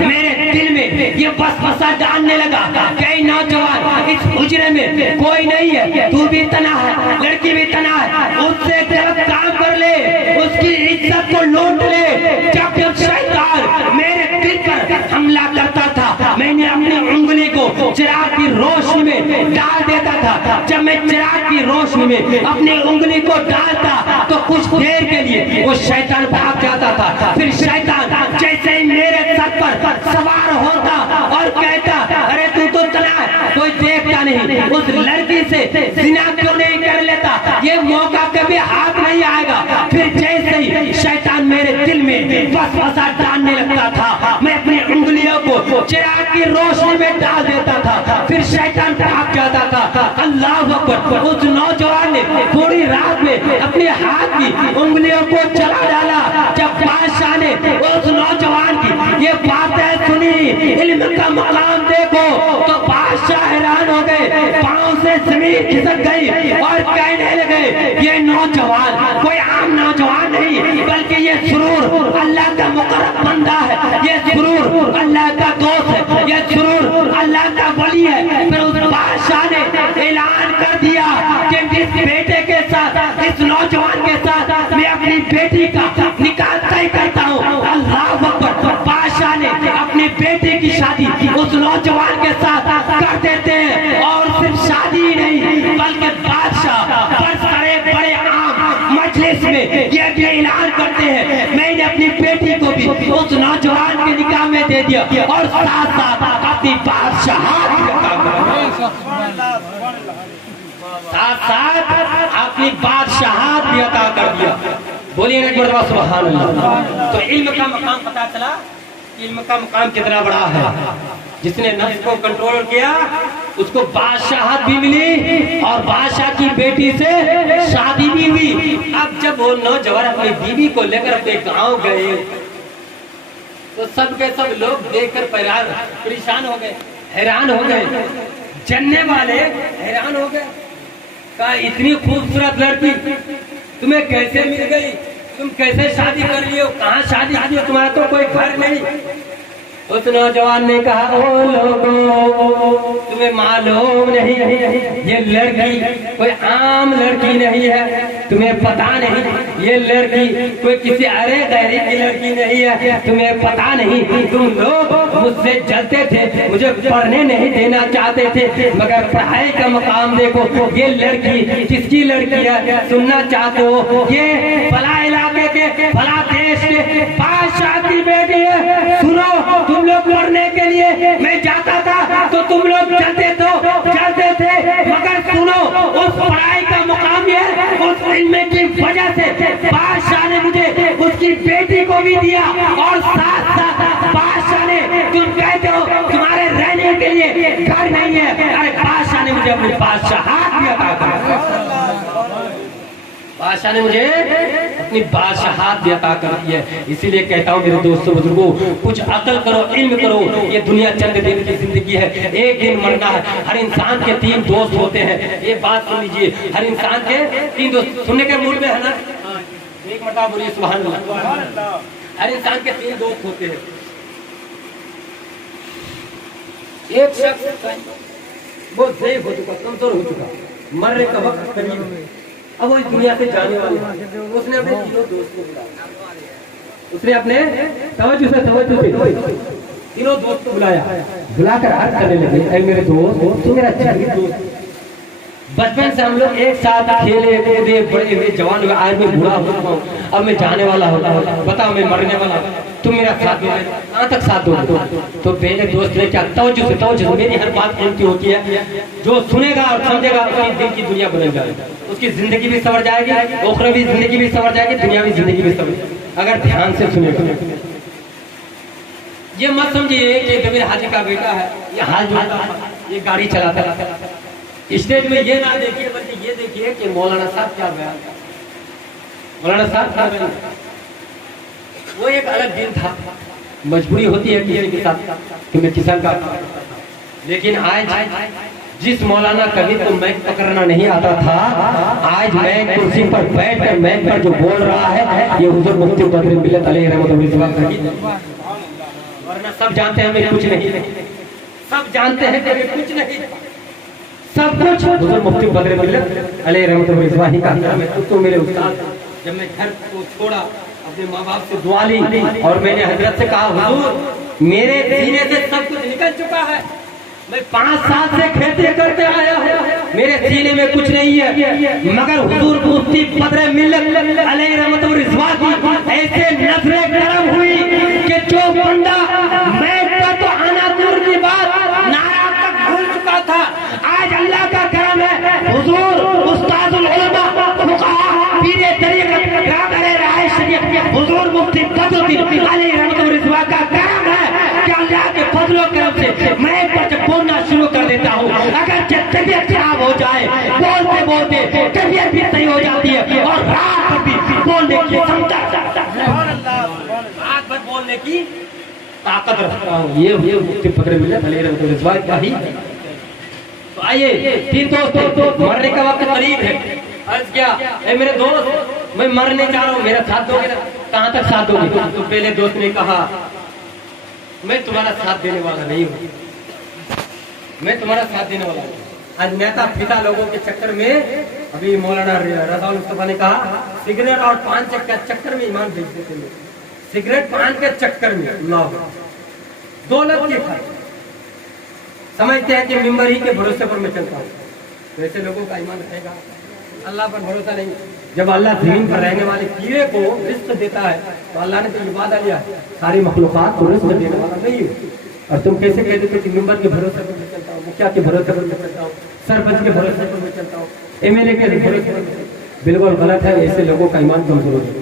मेरे दिल में ये वसवसा डालने लगा, कई नौजवान इस हुजरे में कोई नहीं है, तू भी तना है, लड़की भी तना है, उससे गलत काम कर ले, उसकी इज्जत को लूट ले। जब शैतान मेरे दिल पर हमला करता था, मैंने अपनी उंगली को चिराग की रोशनी में डाल देता था। जब मैं चिराग की रोशनी में अपनी उंगली को डालता तो कुछ देर के लिए वो शैतान भाग जाता था। फिर शैतान जैसे ही मेरे सर पर सवार होता और कहता, अरे तू तो तना है, कोई देखता नहीं, उस लड़की से जिना क्यों नहीं कर लेता, ये मौका कभी हाथ नहीं आएगा। फिर जैसे ही शैतान मेरे दिल में वसवसा डालने लगता था, मैं अपनी उंगलियों को चिराग की रोशनी में डाल देता था, फिर शैतान भाग जाता था। अल्लाह अकबर। उस नौजवान ने पूरी रात में अपने हाथ की उंगलियों को चला डाला। जब बादशाह ने उस नौजवान की ये बातें सुनी, इल्म का मकाम देखो, तो बादशाह हैरान हो गए, पांव से जमीन खिसक गई और कहने लगे, ये नौजवान कोई आम नौजवान नहीं, बल्कि ये सुरूर अल्लाह का मुकर्रम बंदा है, ये सुरूर अल्लाह का दोस्त है, ये सुरूर अल्लाह का वली है। फिर उस बादशाह ने ऐलान कर दिया कि इस बेटे के साथ, इस नौजवान के साथ मैं अपनी बेटी का निकाह तय करता हूँ। अल्लाह अकबर। बादशाह ने अपनी बेटी की शादी उस नौजवान के साथ कर देते हैं, और सिर्फ शादी ही नहीं बल्कि बादशाह बड़े आम मजलिस में ये भी ऐलान करते हैं, मैंने अपनी बेटी को भी उस नौजवान के निकाह में दे दिया और साथ साथ अपनी बादशाहत अपनी बादशाहत भी अता कर दिया। बोलिए एक बार सुभान अल्लाह। तो इल्म का मकाम पता चला, इल्म का मकाम कितना बड़ा है। जिसने नफ्स को कंट्रोल किया उसको बादशाहत भी मिली और बादशाह की बेटी से शादी भी हुई। अब जब वो नौजवान अपनी बीवी को लेकर अपने गांव गए तो सब के सब लोग देखकर परेशान हो गए, हैरान हो गए, जानने वाले हैरान हो गए। कहा, इतनी खूबसूरत लड़की तुम्हें कैसे मिल गई, तुम कैसे शादी कर लियो, कहाँ शादी की, तुम्हारा तो कोई घर नहीं। उस नौजवान ने कहा, ओ लोगों, तुम्हें मालूम नहीं ये लड़की कोई आम लड़की नहीं है, तुम्हें पता नहीं ये लड़की कोई किसी अरे गहरी की लड़की नहीं है, तुम्हें पता नहीं। तुम लोग मुझसे जलते थे, मुझे पढ़ने नहीं देना चाहते थे, मगर पढ़ाई का मकाम देखो, ये लड़की किसकी लड़की है सुनना चाहते हो, ये फला इलाके के फला देश के बादशाह की बेटी है, सुनो। तुम लोग पढ़ने के लिए मैं जाता था तो तुम लोग चलते थे, मगर सुनो, उस पढ़ाई का मुकाम है, उस इल्म की वजह से बादशाह ने मुझे उसकी बेटी को भी दिया, और साथ साथ बादशाह ने, तुम कहते हो तुम्हारे रहने के लिए घर नहीं है, अरे बादशाह ने मुझे अपनी बादशाहत भी अता कर, बादशाह ने मुझे अपनी बादशाहत भी अता कर दी है। इसीलिए कहता हूँ मेरे दोस्तों बुजुर्गों, कुछ अकल करो, इल्म करो। ये दुनिया चंद दिन की जिंदगी है, एक दिन मरना है। हर इंसान के 3 दोस्त होते हैं, ये बात सुन लीजिए, हर इंसान के 3 दोस्त। सुनने के मूड में है ना? एक मरतबा बोलिए सुभान अल्लाह। हर इंसान के 3 दोस्त होते हैं। एक शख्स बहुत ज़ईफ हो चुका, कमजोर हो चुका, मरने का वक्त करीब है, अब वो इस दुनिया से जाने वाला है। उसने अपने 3 दोस्त को बुलाया, उसने अपने तवज्जो से 3 दोस्त को बुलाकर अर्ज करने लगे, ऐ मेरे दोस्त, तू मेरा जिगरी दोस्त, बचपन से हम लोग एक साथ खेले कूदे बड़े हुए, जवान हुए, आज मैं बूढ़ा हो चुका हूँ, अब मैं जाने वाला होता हूँ, बताओ मैं मरने वाला हूँ, तुम मेरा साथ दो, कहाँ तक साथ दो? तो पहले दोस्त ने क्या तवज्जो से मेरी हर बात कीमती होती है, जो सुनेगा और समझेगा उसकी दिल की दुनिया बदल जाएगी, उसकी जिंदगी भी संवर जाएगी, उखरवी जिंदगी भी संवर जाएगी, दुनियावी जिंदगी भी संवर जाएगी, अगर ध्यान से सुनेगा। ये मत समझिए कि कबीर हाजी का बेटा है, ये हाल जोड़ता है, ये गाड़ी चलाता है, स्टेज में ये ना देखिए, बल्कि ये देखिए कि मौलाना साहब क्या बयान, मौलाना साहब क्या बयान। वो एक अलग दिन था, मजबूरी होती है किसी के साथ कि मैं किसान का, लेकिन आज जिस मौलाना कभी तो मैक पकड़ना नहीं आता था, आज मैं कुर्सी पर बैठकर मैक पर जो बोल रहा है, ये हुजूर मुफ्ती बद्र मिल्लत अलैहि रहमतुल्लाह। वरना सब जानते हैं मैं कुछ नहीं, सब जानते हैं कि मैं कुछ नहीं, सब कुछ हुजूर मुफ्ती बद्र मिल्लत अलैहि रहमतुल्लाह का। तो मेरे उस्ताद, जब मैं घर को छोड़ा, अपने माँ बाप से दुआ ली और मैंने हजरत से कहा, हुजूर मेरे सीने से सब कुछ निकल चुका है, मैं 5 साल से खेती करते आया हूँ, मेरे सीने में कुछ नहीं है, मगर हुजूर मुफ्ती बद्र मिल्लत अलैहि रहमतुल्लाह की ऐसे नजरें गरम हुई कि जो बंदा मैं तो आना दूर की बात नारा तक भूल चुका था, आज अल्लाह का करम है, हुजूर उस्तादुल उलमा फुक़हा पीरे तरीक़त राहबरे राह शरीयत हुजूर मुफ्ती बद्र मिल्लत अलैहि रहमतुल्लाह का करम है कि अल्लाह के फजल और करम से मैं जब बोलना शुरू कर देता हूँ, अगर तबीयत खराब हो जाए, बोलते बोलते तबीयत भी सही हो जाती है और रात भर भी बोलने की क्षमता, रात भर बोलने की ताकत रखता हूँ। ये मुफ्ती बद्र मिल्लत अलैहि रहमतुल्लाह का ही। तो आइए 3 दोस्त, मरने का वक्त करीब है, अर्ज किया, ए मेरे दोस्त मैं मरने जा रहा हूँ, मेरा साथ दोगे ना? कहाँ तक साथ दोगे? तो पहले दोस्त ने कहा, मैं तुम्हारा साथ देने वाला नहीं हूँ, मैं तुम्हारा साथ देने वाला हूँ। आज नेता पिता लोगों के चक्कर में, अभी मौलाना रज़ा मुस्तफा ने कहा, सिगरेट और पान के चक्कर में ईमान बेच देते लोग, सिगरेट पान के चक्कर में अल्लाह दौलत के खातिर समझते हैं कि मिंबर ही के भरोसे पर मैं चलता हूँ। तो ऐसे लोगों का ईमान रहेगा? अल्लाह पर भरोसा नहीं। जब अल्लाह जमीन पर रहने वाले कीड़े को रिस्क देता है, तो अल्लाह ने तो ये वादा लिया सारी मखलूकात को रिस्क देने वाला नहीं है। और तुम कैसे कहते थे कि मिंबर के भरोसे पर मैं चलता हूँ, मुखिया के भरोसे पर मैं चलता हूँ, सरपंच के भरोसे पर मैं चलता हूँ, MLA के भरोसे पर? बिल्कुल गलत है। ऐसे लोगों का ईमान कमजोर है।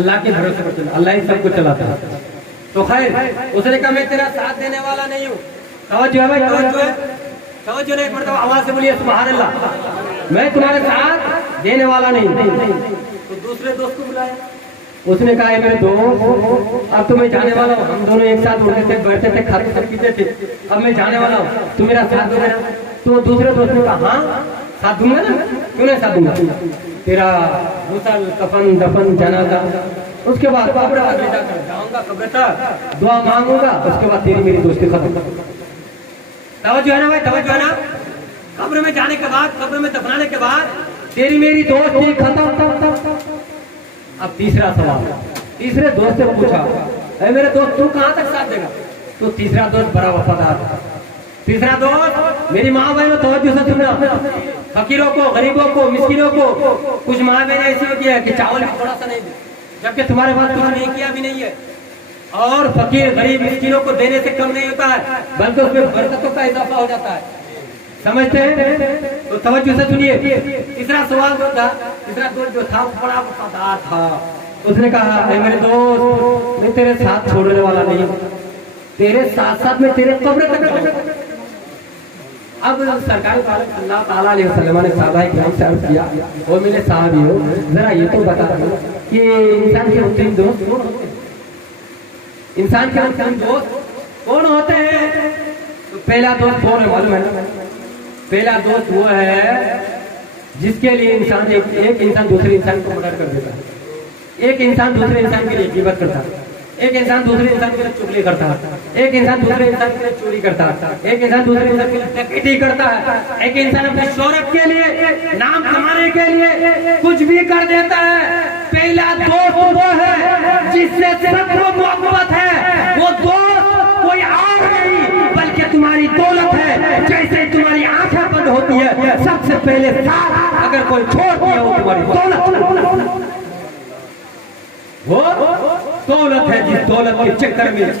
अल्लाह के भरोसे पर चलना, अल्लाह ही सबको चलाता है। तो खैर उसने कहा मैं तेरा साथ देने वाला नहीं हूँ। तवज्जो है भाई, तवज्जो है, तवज्जो नहीं, एक मरतबा आवाज से बोलिए सुभान अल्लाह, मैं तुम्हारे साथ देने वाला नहीं। तो दूसरे दोस्त को बुलाया, उसने कहा मेरे दोस्त अब तो मैं जाने वाला हूँ, हम दोनों एक साथ उठते थे, बैठते थे, खाते थे, पीते थे, अब मैं जाने वाला हूँ, तुम मेरा साथ दोगे? तो दूसरे दोस्त ने कहा हाँ साथ दूंगा ना, क्यों नहीं साथ दूंगा, तेरा गुसल कफन दफन जनाजा, उसके बाद कब्र तक ले जाकर जाऊंगा, कब्र तक दुआ मांगूंगा, उसके बाद तेरी मेरी दोस्ती खत्म। तवज्जो है ना भाई, तवज्जो है ना? कब्र में जाने के बाद, कब्र में दफनाने के बाद तेरी मेरी दोस्ती खत्म। अब तीसरा सवाल, तीसरे दोस्त से पूछा, अरे मेरे दोस्त तू कहाँ तक साथ देगा? तो तीसरा दोस्त बड़ा वफादार, तीसरा दोस्त मेरी माँ बहनों तवज्जो से सुनना, फकीरों को, गरीबों को, मिस्किनों को, कुछ माँ बहनें ऐसी होती है कि चावल भी थोड़ा सा नहीं दे, जबकि तुम्हारे पास कुछ नहीं किया भी नहीं है, और फकीर गरीब मिस्किनों को देने से कम नहीं होता है, बल्कि उसमें बरकतों का इजाफा हो जाता है। समझते हैं? तो तवज्जो से सुनिए। तीसरा सवाल जो था, तीसरा दोस्त जो था बड़ा वफादार था, उसने कहा मेरे दोस्त मैं तेरे साथ छोड़ने वाला नहीं, तेरे साथ साथ में तेरे कब्र तक। अब सरकार सल्लल्लाहु ताला अलैहि वसल्लम ने साहबा किराम से अर्ज किया, और मेरे साहबी हो जरा ये तो बता दो कि इंसान के अंतिम दोस्त कौन होते हैं? इंसान के अंतिम दोस्त कौन होते हैं? तो पहला दोस्त कौन है मालूम है ना? पहला दोस्त वो है جس کے لیے انسان ایک انسان دوسرے انسان کو مدد کر دیتا ہے, ایک انسان دوسرے انسان کے لیے غیبت کرتا ہے, ایک انسان دوسرے انسان کے لیے چغلی کرتا ہے, ایک انسان دوسرے انسان کے لیے چوری کرتا ہے, ایک انسان دوسرے انسان کے لیے ڈکیتی کرتا ہے, ایک انسان اپنی شہرت کے لیے, نام کمانے کے لیے کچھ بھی کر دیتا ہے. پہلا دوست وہ ہے جس سے سب کو محبت ہے, وہ دوست کوئی اور نہیں بلکہ تمہاری دولت ہے. جیسے تمہاری آنکھیں بند ہوتی ہے سب سے پہلے ساتھ اگر کوئی چھوڑ دیا وہ تمہاری دولت, وہ دولت ہے جس دولت کے چکر میں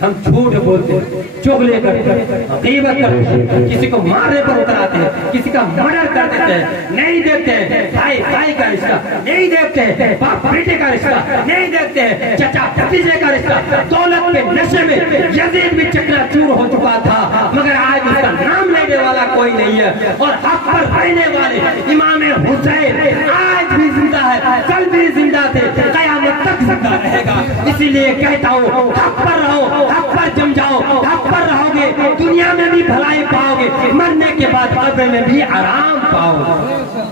ہم جھوٹ بولتے ہیں, چغلی کرتے ہیں, غیبت کرتے ہیں, کسی کو مارنے پر اتر آتے ہیں, کسی کا مرڈر کر دیتے ہیں, نہیں دیکھتے ہیں بھائی بھائی کا رشتہ, نہیں دیکھتے ہیں باپ بیٹے کا رشتہ, نہیں دیکھتے ہیں چچا بھتیجے کا رشتہ. دولت کے نشے میں یزید بھی چکنا چور ہو چکا تھا مگر آج اس کا نام لینے والا کوئی نہیں ہے. اور حق پر رہنے والے امام حسین آج بھی زندہ ہے, کل بھی زندہ تھے, قیامت تک زندہ رہے گا. اسی لیے کہتا ہوں حق پر رہو, حق پر جم جاؤ, حق پر رہو گے دنیا میں بھی بھلائی پاؤ گے, مرنے کے بعد قبر میں بھی آرام پاؤ گے.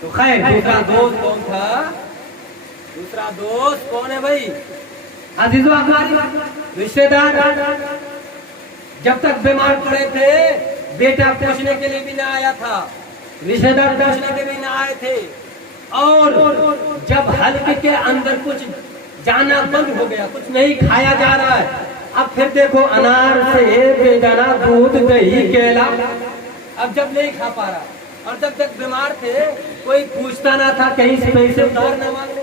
تو خیر دوسرا دوست کون تھا, دوسرا دوست کون ہے بھائی؟ عزیزو احباب رشتے دار جب تک بیمار پڑے تھے بیٹا پوچھنے کے لیے بھی نہ آیا تھا, رشتے دار پوچھنے کے بھی نہ آئے تھے. اور جب حلقے کے اندر کچھ جانا بند ہو گیا, کچھ نہیں کھایا جا رہا ہے, اب پھر دیکھو انار سے بیدانا دودھ دہی کیلا, اب جب نہیں کھا پا رہا, اور جب تک بیمار تھے کوئی پوچھتا نہ تھا, کہیں سے پیسے ادھار نہ مانگے.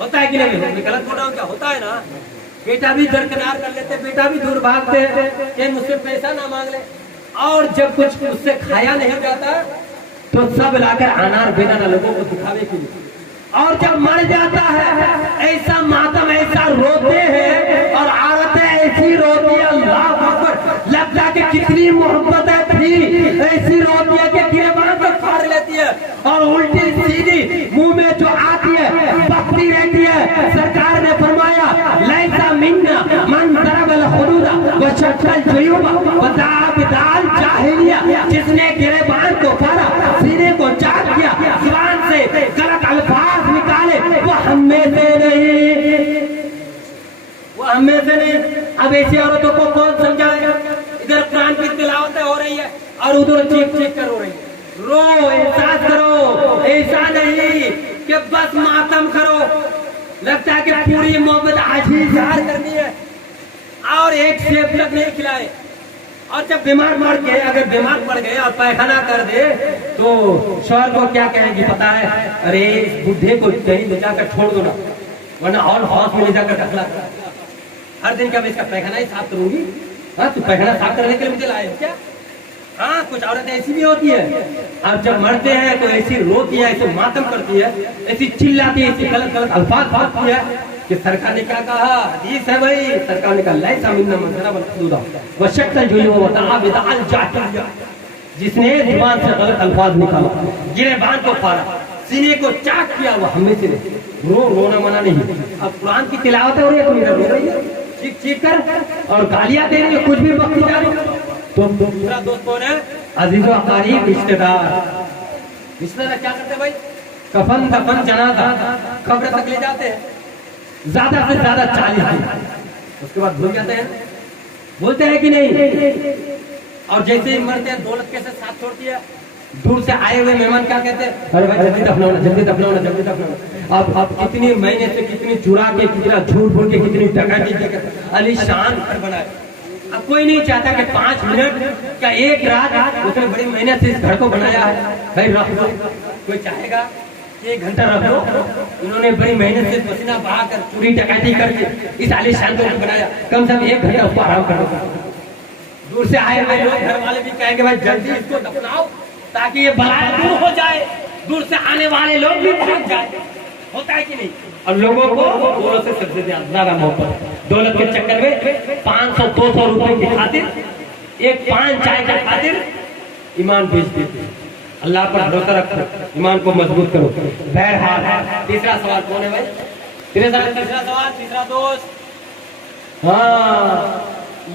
ہوتا ہے کہ نہیں؟ غلط بول رہا ہوں کیا؟ ہوتا ہے نا, بیٹا بھی درکنار کر لیتے, بیٹا بھی دور بھاگتے ہیں کہ مجھ سے پیسہ نہ مانگ لے. اور جب کچھ اس سے کھایا نہیں جاتا تو سب لا کر انار بیدانا لوگوں کو دکھاوے کے لیے, اور جب مر جاتا ہے ایسا ماتم, ایسا روتے ہیں اور عورتیں ایسی روتی ہیں, اللہ اکبر, لگتا کہ کتنی محبتیں تھی, ایسی روتی ہے کہ گریبان کو پھاڑ لیتی ہے اور الٹی سیدھی منہ میں جو آتی ہے بکتی رہتی ہے. سرکار نے فرمایا لیسا منا من ضرب الحدود وشق الجیوب ودعا بدعاء الجاہلیہ, جس نے گریبان کو پھاڑا, سینے کو چاٹ کیا, زبان سے غلط الفاظ نکالے, وہ ہم میں سے نہیں, وہ ہم میں سے نہیں. اب ایسی عورتوں کو کون سمجھائے؟ ادھر قرآن کی تلاوت ہو رہی ہے اور ادھر چیخ چیخ کر ہو رہی ہے. رو, احساس کرو, ایسا نہیں کہ بس ماتم کرو, لگتا ہے کہ پوری محبت آج ہی اظہار کرنی ہے اور ایک سیب تک نہیں کھلائے. اور جب بیمار مر گئے, اگر بیمار پڑ گئے اور پیخانہ کر دے تو شوہر کو کیا کہیں گی پتا ہے, ارے اس بڈھے کو کہیں لے جا کر چھوڑ دو نا, ورنہ اور ہاؤس میں لے جا کر ڈھکلا ہر دن کا میں اس کا پیخانہ ہی صاف کروں گی. ہاں تو پیخانہ صاف کرنے کے لیے مجھے لائے کیا؟ ہاں کچھ عورتیں ایسی بھی ہوتی ہے, اور جب مرتے ہیں تو ایسی روتی ہے, ایسی ماتم کرتی ہے, ایسی چلاتی ہے, ایسی غلط غلط الفاظ پھاڑتی ہے کہ سرکار نے کیا کہا, حدیث ہے بھائی, سرکار نے کہا لیسا منا من ضرب الحدود وشق الجیوب ودعا بدعاء الجاہلیہ, جس نے زبان سے غلط الفاظ نکالا, گریبان کو پھاڑا, سینے کو چاٹ کیا, وہ ہم میں سے نہیں. رونا منع نہیں. اب قرآن کی تلاوت ہو رہی ہے, تم ادھر رو رہی ہے چیخ چیخ کر اور گالیاں دے رہی ہے, کچھ بھی بکتی جا رہی ہے. تو دوسرا دوست کون ہے؟ عزیز و اقارب رشتے دار. رشتے دار کیا کرتے بھائی؟ کفن دفن جنازہ قبر تک لے جاتے ہیں, زیادہ سے زیادہ 40 دن, اس کے بعد بھول جاتے ہیں, بولتے ہیں کہ نہیں. اور جیسے ہی مرتے ہیں دولت کیسے ساتھ چھوڑتی ہے, دور سے آئے ہوئے مہمان کیا کہتے ہیں, ارے بھائی جلدی دفناؤ, جلدی دفناؤ, جلدی دفناؤ. اب کتنی مہینے سے کتنی چرا کے, کتنا جھوٹ بول کے, کتنی ڈکیتی کے علی شان گھر بنائے. اب کوئی نہیں چاہتا کہ 5 منٹ کا ایک رات اس نے بڑی محنت سے اس گھر کو بنایا ہے, بھائی رکھ دو. کوئی چاہے گا 1 گھنٹہ رکھ دو؟ انہوں نے بڑی محنت سے پسینہ بہا کر چوری ڈکیتی کر کے اس عالی شان کو بنایا, کم سے کم 1 گھنٹہ اس کو آرام کر دو. دور سے آئے ہوئے لوگ گھر والے بھی کہیں گے بھائی جلدی اس کو دفناؤ تاکہ یہ بلا دور ہو جائے, دور سے آنے والے لوگ بھی بھاگ جائیں. ہوتا ہے کہ نہیں؟ اور لوگوں کو دولت سے سب سے زیادہ محبت, دولت کے چکر میں 500-200 روپے کی خاطر, ایک پان چائے کی خاطر ایمان بیچ دیتے. اللہ پر بھروسہ رکھو, ایمان کو مضبوط کرو. بہرحال تیسرا سوال کون ہے بھائی؟ تیسرا سوال, تیسرا دوست. ہاں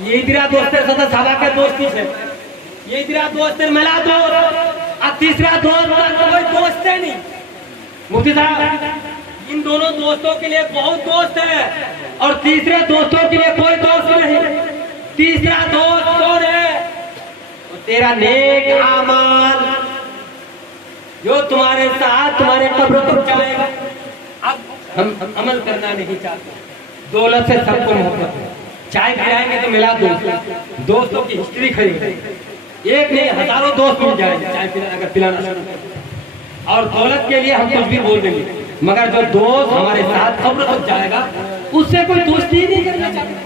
یہ تیرا دوست ہے, صحابہ کا دوست ہے, یہ تیرا دوست ہے, ملا دوست. और तीसरा दोस्त कोई दोस्त है नहीं। मुफ्ती साहब, इन दोनों दोस्तों के लिए बहुत दोस्त है और तीसरे दोस्तों के लिए कोई दोस्त नहीं। तीसरा दोस्त कौन है? वो तेरा नेक अमल जो तुम्हारे साथ तुम्हारे कब्र तक जाएगा। अब हम अमल करना नहीं चाहते, दौलत से सबको मोहब्बत है। चाय पिलाएंगे तो मिला दोस्तों की हिस्ट्री खरीदेंगे, एक नहीं हजारों दोस्त मिल जाएंगे चाय पिला अगर पिलाना शुरू करें। और दौलत के लिए हम कुछ भी बोल देंगे, मगर जो दोस्त हमारे साथ कब्र तक जाएगा उससे कोई दोस्ती ही नहीं करना चाहते।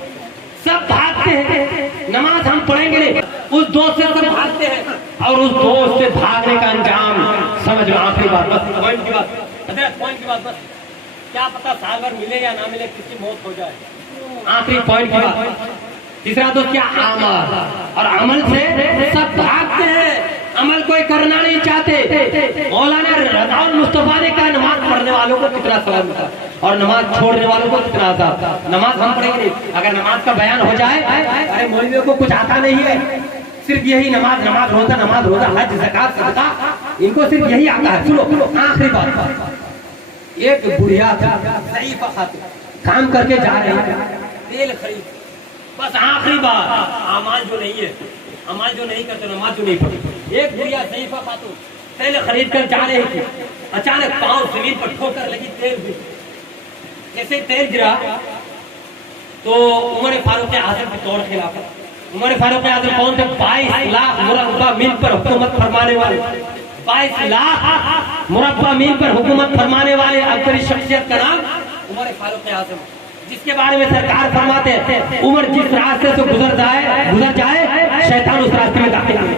सब भागते हैं, नमाज हम पढ़ेंगे नहीं, उस दोस्त से सब भागते हैं और उस दोस्त से भागने का अंजाम समझ लो। आखिरी बात बस, पॉइंट की बात, पॉइंट की बात बस, क्या पता साल भर मिले या ना मिले, किसकी मौत हो जाए। आखिरी पॉइंट की बात। तीसरा तो क्या? अमल, और अमल से सब भागते हैं, अमल कोई करना नहीं चाहते। मौलाना रज़ाउल मुस्तफा ने कहा नमाज पढ़ने वालों को कितना सवाब मिलता और नमाज छोड़ने वालों को कितना अज़ाब। नमाज हम पढ़ेंगे नहीं, अगर नमाज का बयान हो जाए, अरे मौलवियों को कुछ आता नहीं है, सिर्फ यही नमाज रोजा हज ज़कात सदका, इनको सिर्फ यही आता है। सुनो आखिरी बात, एक बुढ़िया ज़ईफ़ा खातून काम करके जा रही है, तेल खरीद, बस आखिरी बात, अमाल जो नहीं है, अमाल जो नहीं करते, नमाज जो नहीं पढ़ते। एक बुढ़िया ज़ईफ़ा खातून तेल खरीद कर जा रही थी, अचानक पांव जमीन पर ठोकर लगी, तेल गिर। जैसे तेल गिरा तो उमर फारूक आज़म के तौर खिलाफत। उमर फारूक आज़म कौन थे? 22 लाख मुरब्बा मील पर हुकूमत फरमाने वाले, 22 लाख मुरब्बा मील पर हुकूमत फरमाने वाले अब्दुल शख्सियत का नाम उमर फारूक आज़म, जिसके बारे में सरकार फरमाते हैं उमर जिस रास्ते से गुजर जाए शैतान उस रास्ते में दाखिल नहीं।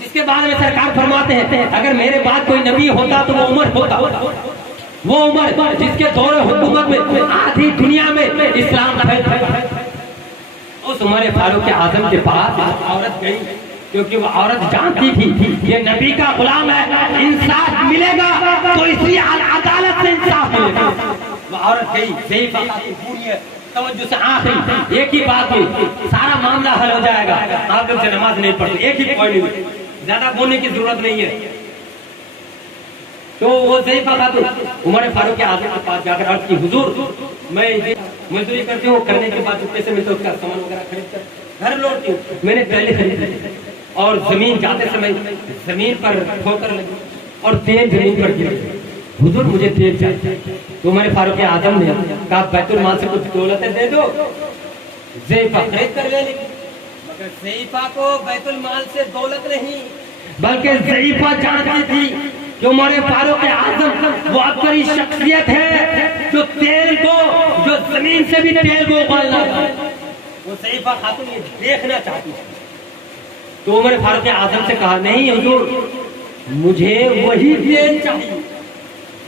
जिसके बारे में सरकार फरमाते हैं अगर मेरे बाद कोई नबी होता तो वो उमर होता, वो उमर जिसके दौरे हुकूमत में आधी दुनिया में इस्लाम फैल। उस उमर फारूक आज़म के पास औरत गई, क्योंकि वो औरत जानती थी ये नबी का गुलाम है, इंसाफ मिलेगा तो इसी अदालत से इंसाफ मिलेगा। वो औरत गई, ज़ईफ़ा पूरी है, तवज्जो से आखिरी एक ही बात हुई, सारा मामला हल हो जाएगा। आप लोग से नमाज नहीं पढ़ते, एक ही पॉइंट हुई, ज्यादा बोलने की जरूरत नहीं है। तो वो ज़ईफ़ा खातून उमर फारूक आज़म के पास जाकर अर्ज की, हुजूर मैं मजदूरी करती हूँ, करने के बाद पैसे मिलते उसका सामान वगैरह खरीद कर घर लौटती हूँ, मैंने पहले खरीद और जमीन जाते समय जमीन पर ठोकर लगी और तेल जमीन पर गिरा, हुजूर मुझे तेल चाहिए। तो उमर फारूक आज़म ने कहा बैतुल माल से कुछ दौलतें दे दो। ज़ईफ़ा खरीद कर ले, मगर ज़ईफ़ा को बैतुल माल से दौलत नहीं, बल्कि ज़ईफ़ा जानती थी कि उमर फारूक आज़म वो अब्दुल शख्सियत है जो तेल को, जो जमीन से भी तेल को उबालना है। वो ज़ईफ़ा खातून ये देखना चाहती थी। तो उमर फारूक आज़म से कहा नहीं हुजूर मुझे वही तेल चाहिए,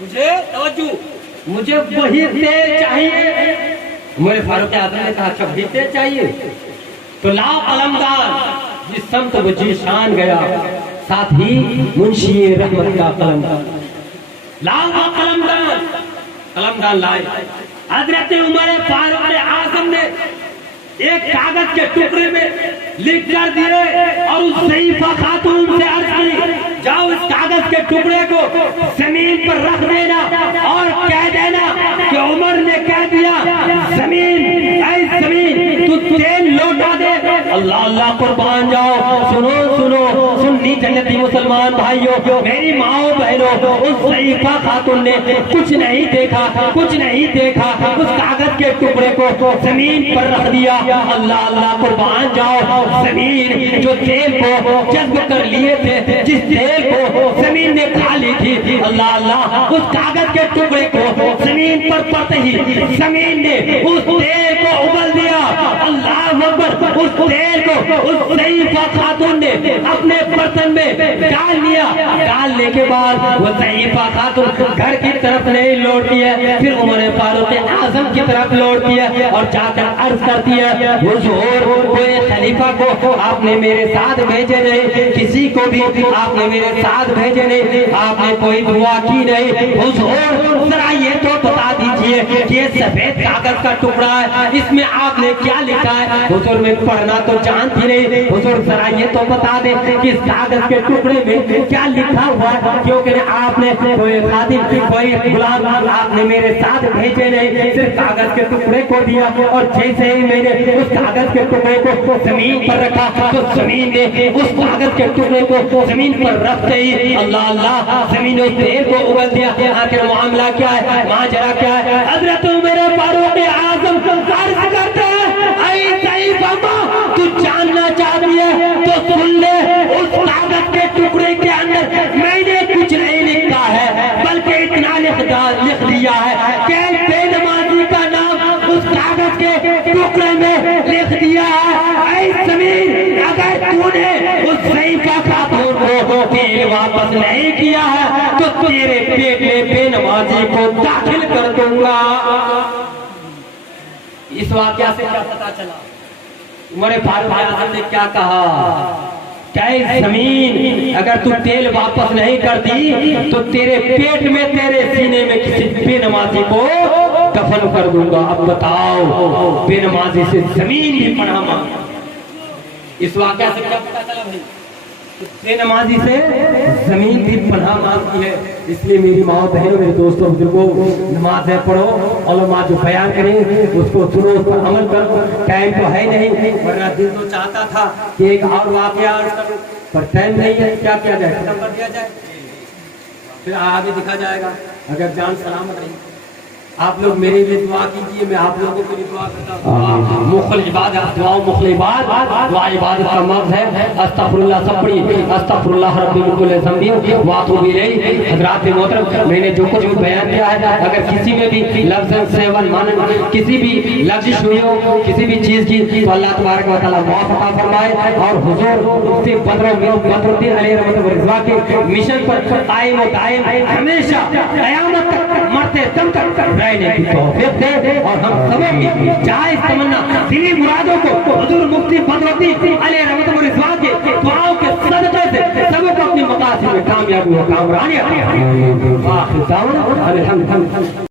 मुझे तवज्जो, मुझे वही तेल चाहिए। उमर फारूक आज़म ने कहा अच्छा वही तेल चाहिए तो लाओ कलमदान। जिस समत वो जीशान गया, साथ ही मुंशी रहमत का कलमदान, लाओ कलमदान। कलमदान लाए, हजरत उमर फारूक आज़म ने एक कागज के टुकड़े में लिख कर दिए और उस ज़ईफ़ा खातून से अर्ज की जाओ इस कागज के टुकड़े को जमीन पर रख देना और कह देना कि उमर ने कह दिया जमीन ऐ जमीन तू तेल लौटा दे। अल्लाह अल्लाह कुर्बान जाओ। सुनो सुनो सुन्नी जन्नती मुसलमान भाइयों, मेरी माओ बहनों, उस ज़ईफ़ा खातून ने कुछ नहीं देखा, कुछ नहीं देखा, उस कागज के टुकड़े को जमीन पर रख दिया। अल्लाह अल्लाह कुर्बान जाओ, जमीन जो तेल को जज्ब कर लिए थे, जिस तेल को जमीन ने खा ली थी, अल्लाह अल्लाह उस कागज के टुकड़े को जमीन पर पड़ते ही जमीन ने उस तेल को उबल दिया। अल्लाह अकबर, उस तेल को उस ज़ईफ़ा खातून ने अपने बर्तन में डाल लिया। डाल ڈالنے کے بعد وہ ضعیفہ خاتون گھر کی طرف نہیں لوٹتی ہے، پھر عمر فاروق اعظم کی طرف لوٹتی ہے اور جا کر عرض کرتی ہے حضور کوئی خلیفہ کو آپ نے میرے ساتھ بھیجے نہیں، کسی کو بھی آپ نے میرے ساتھ بھیجے نہیں، آپ نے کوئی دعا کی نہیں، حضور ذرا یہ تو بتا دیجئے کہ یہ سفید کاغذ کا ٹکڑا ہے، اس میں آپ نے کیا لکھا ہے؟ حضور میں پڑھنا تو جانتی نہیں، حضور ذرا یہ تو بتا دیں کہ اس کاغذ کے ٹکڑے میں کیا لکھا ہوا ہے، کیونکہ آپ نے کوئی خادم کوئی غلام آپ نے میرے ساتھ بھیجے نہیں، صرف کاغذ کے ٹکڑے کو دیا، اور جیسے ہی میں نے اس کاغذ کے ٹکڑے کو زمین پر رکھا تو زمین نے اس کاغذ کے ٹکڑے کو زمین پر رکھتے ہی اللہ اللہ زمین اس تیل کو اگل دیا۔ آخر معاملہ کیا ہے، ماجرا کیا ہے؟ حضرت عمر فاروق اعظم عرض کرتے ہیں اے ضعیف اماں تو جاننا چاہتی ہے تو سن لے، اس کاغذ کے ٹکڑے کے اندر میں نے کچھ نہیں لکھا ہے بلکہ اتنا لکھ دیا ہے کہ بے نمازی کا نام اس کاغذ کے ٹکڑے میں لکھ دیا ہے۔ اے زمین اگر تو نے اس ضعیفہ خاتون کو تیل واپس نہیں کیا ہے تو تیرے پیٹ میں بے نمازی کو داخل کر دوں گا۔ اس واقعہ سے کیا پتا چلا؟ عمر فاروق اعظم نے کیا کہا کہ زمین اگر تو تیل واپس نہیں کرتی تو تیرے پیٹ میں تیرے سینے میں کسی بے نمازی کو دفن کر دوں گا۔ اب بتاؤ بے نمازی سے زمین بھی پناہ مانگی۔ اس واقعہ سے کیا پتا چلا بھائی؟ بے نمازی سے زمین بھی پناہ مانگتی ہے۔ اس لیے میری ماں بہنوں میرے دوستوں بزرگوں نماز ہے پڑھو، علماء جو بیان کریں اس کو سنو، اس پر عمل کرو۔ ٹائم تو ہے نہیں ورنہ دل تو چاہتا تھا کہ ایک اور واقعہ عرض کروں پر ٹائم نہیں ہے، کیا کیا جائے؟ ختم کر دیا جائے، پھر آگے دکھا جائے گا اگر جان سلامت رہی۔ آپ لوگ میرے لیے دعا کیجئے، میں آپ لوگوں کے لیے دعا کرتا ہوں۔ مخل عبادت دعا مخل عبادت دعا عبادت کا مغز ہے۔ استغفر اللہ سب پڑھیے، استغفر اللہ رب من کل ذنب واتوب الیہ۔ حضرات محترم میں نے جو کچھ بھی بیان کیا ہے اگر کسی میں بھی لفظ سیون مانن کسی بھی لفظ ہوئی ہو کسی بھی چیز کی تو اللہ تبارک و تعالی معاف عطا فرمائے، اور حضور سے بدر الدین علیہ رحمۃ و رضوان کے مشن پر قائم و دائم ہمیشہ قیامت تک مرتے دم تک رہنے کی توفیق دے، اور ہم سبوں کی جائز تمنا دلی مرادوں کو حضور مفتی بدر الدین علیہ رحمۃ و رضوان کے دعاؤں کے صدقے سے سبوں کو اپنی مقاصد میں کامیابی و کامرانی عطا فرمائے۔ آخر دعوانا الحمدللہ۔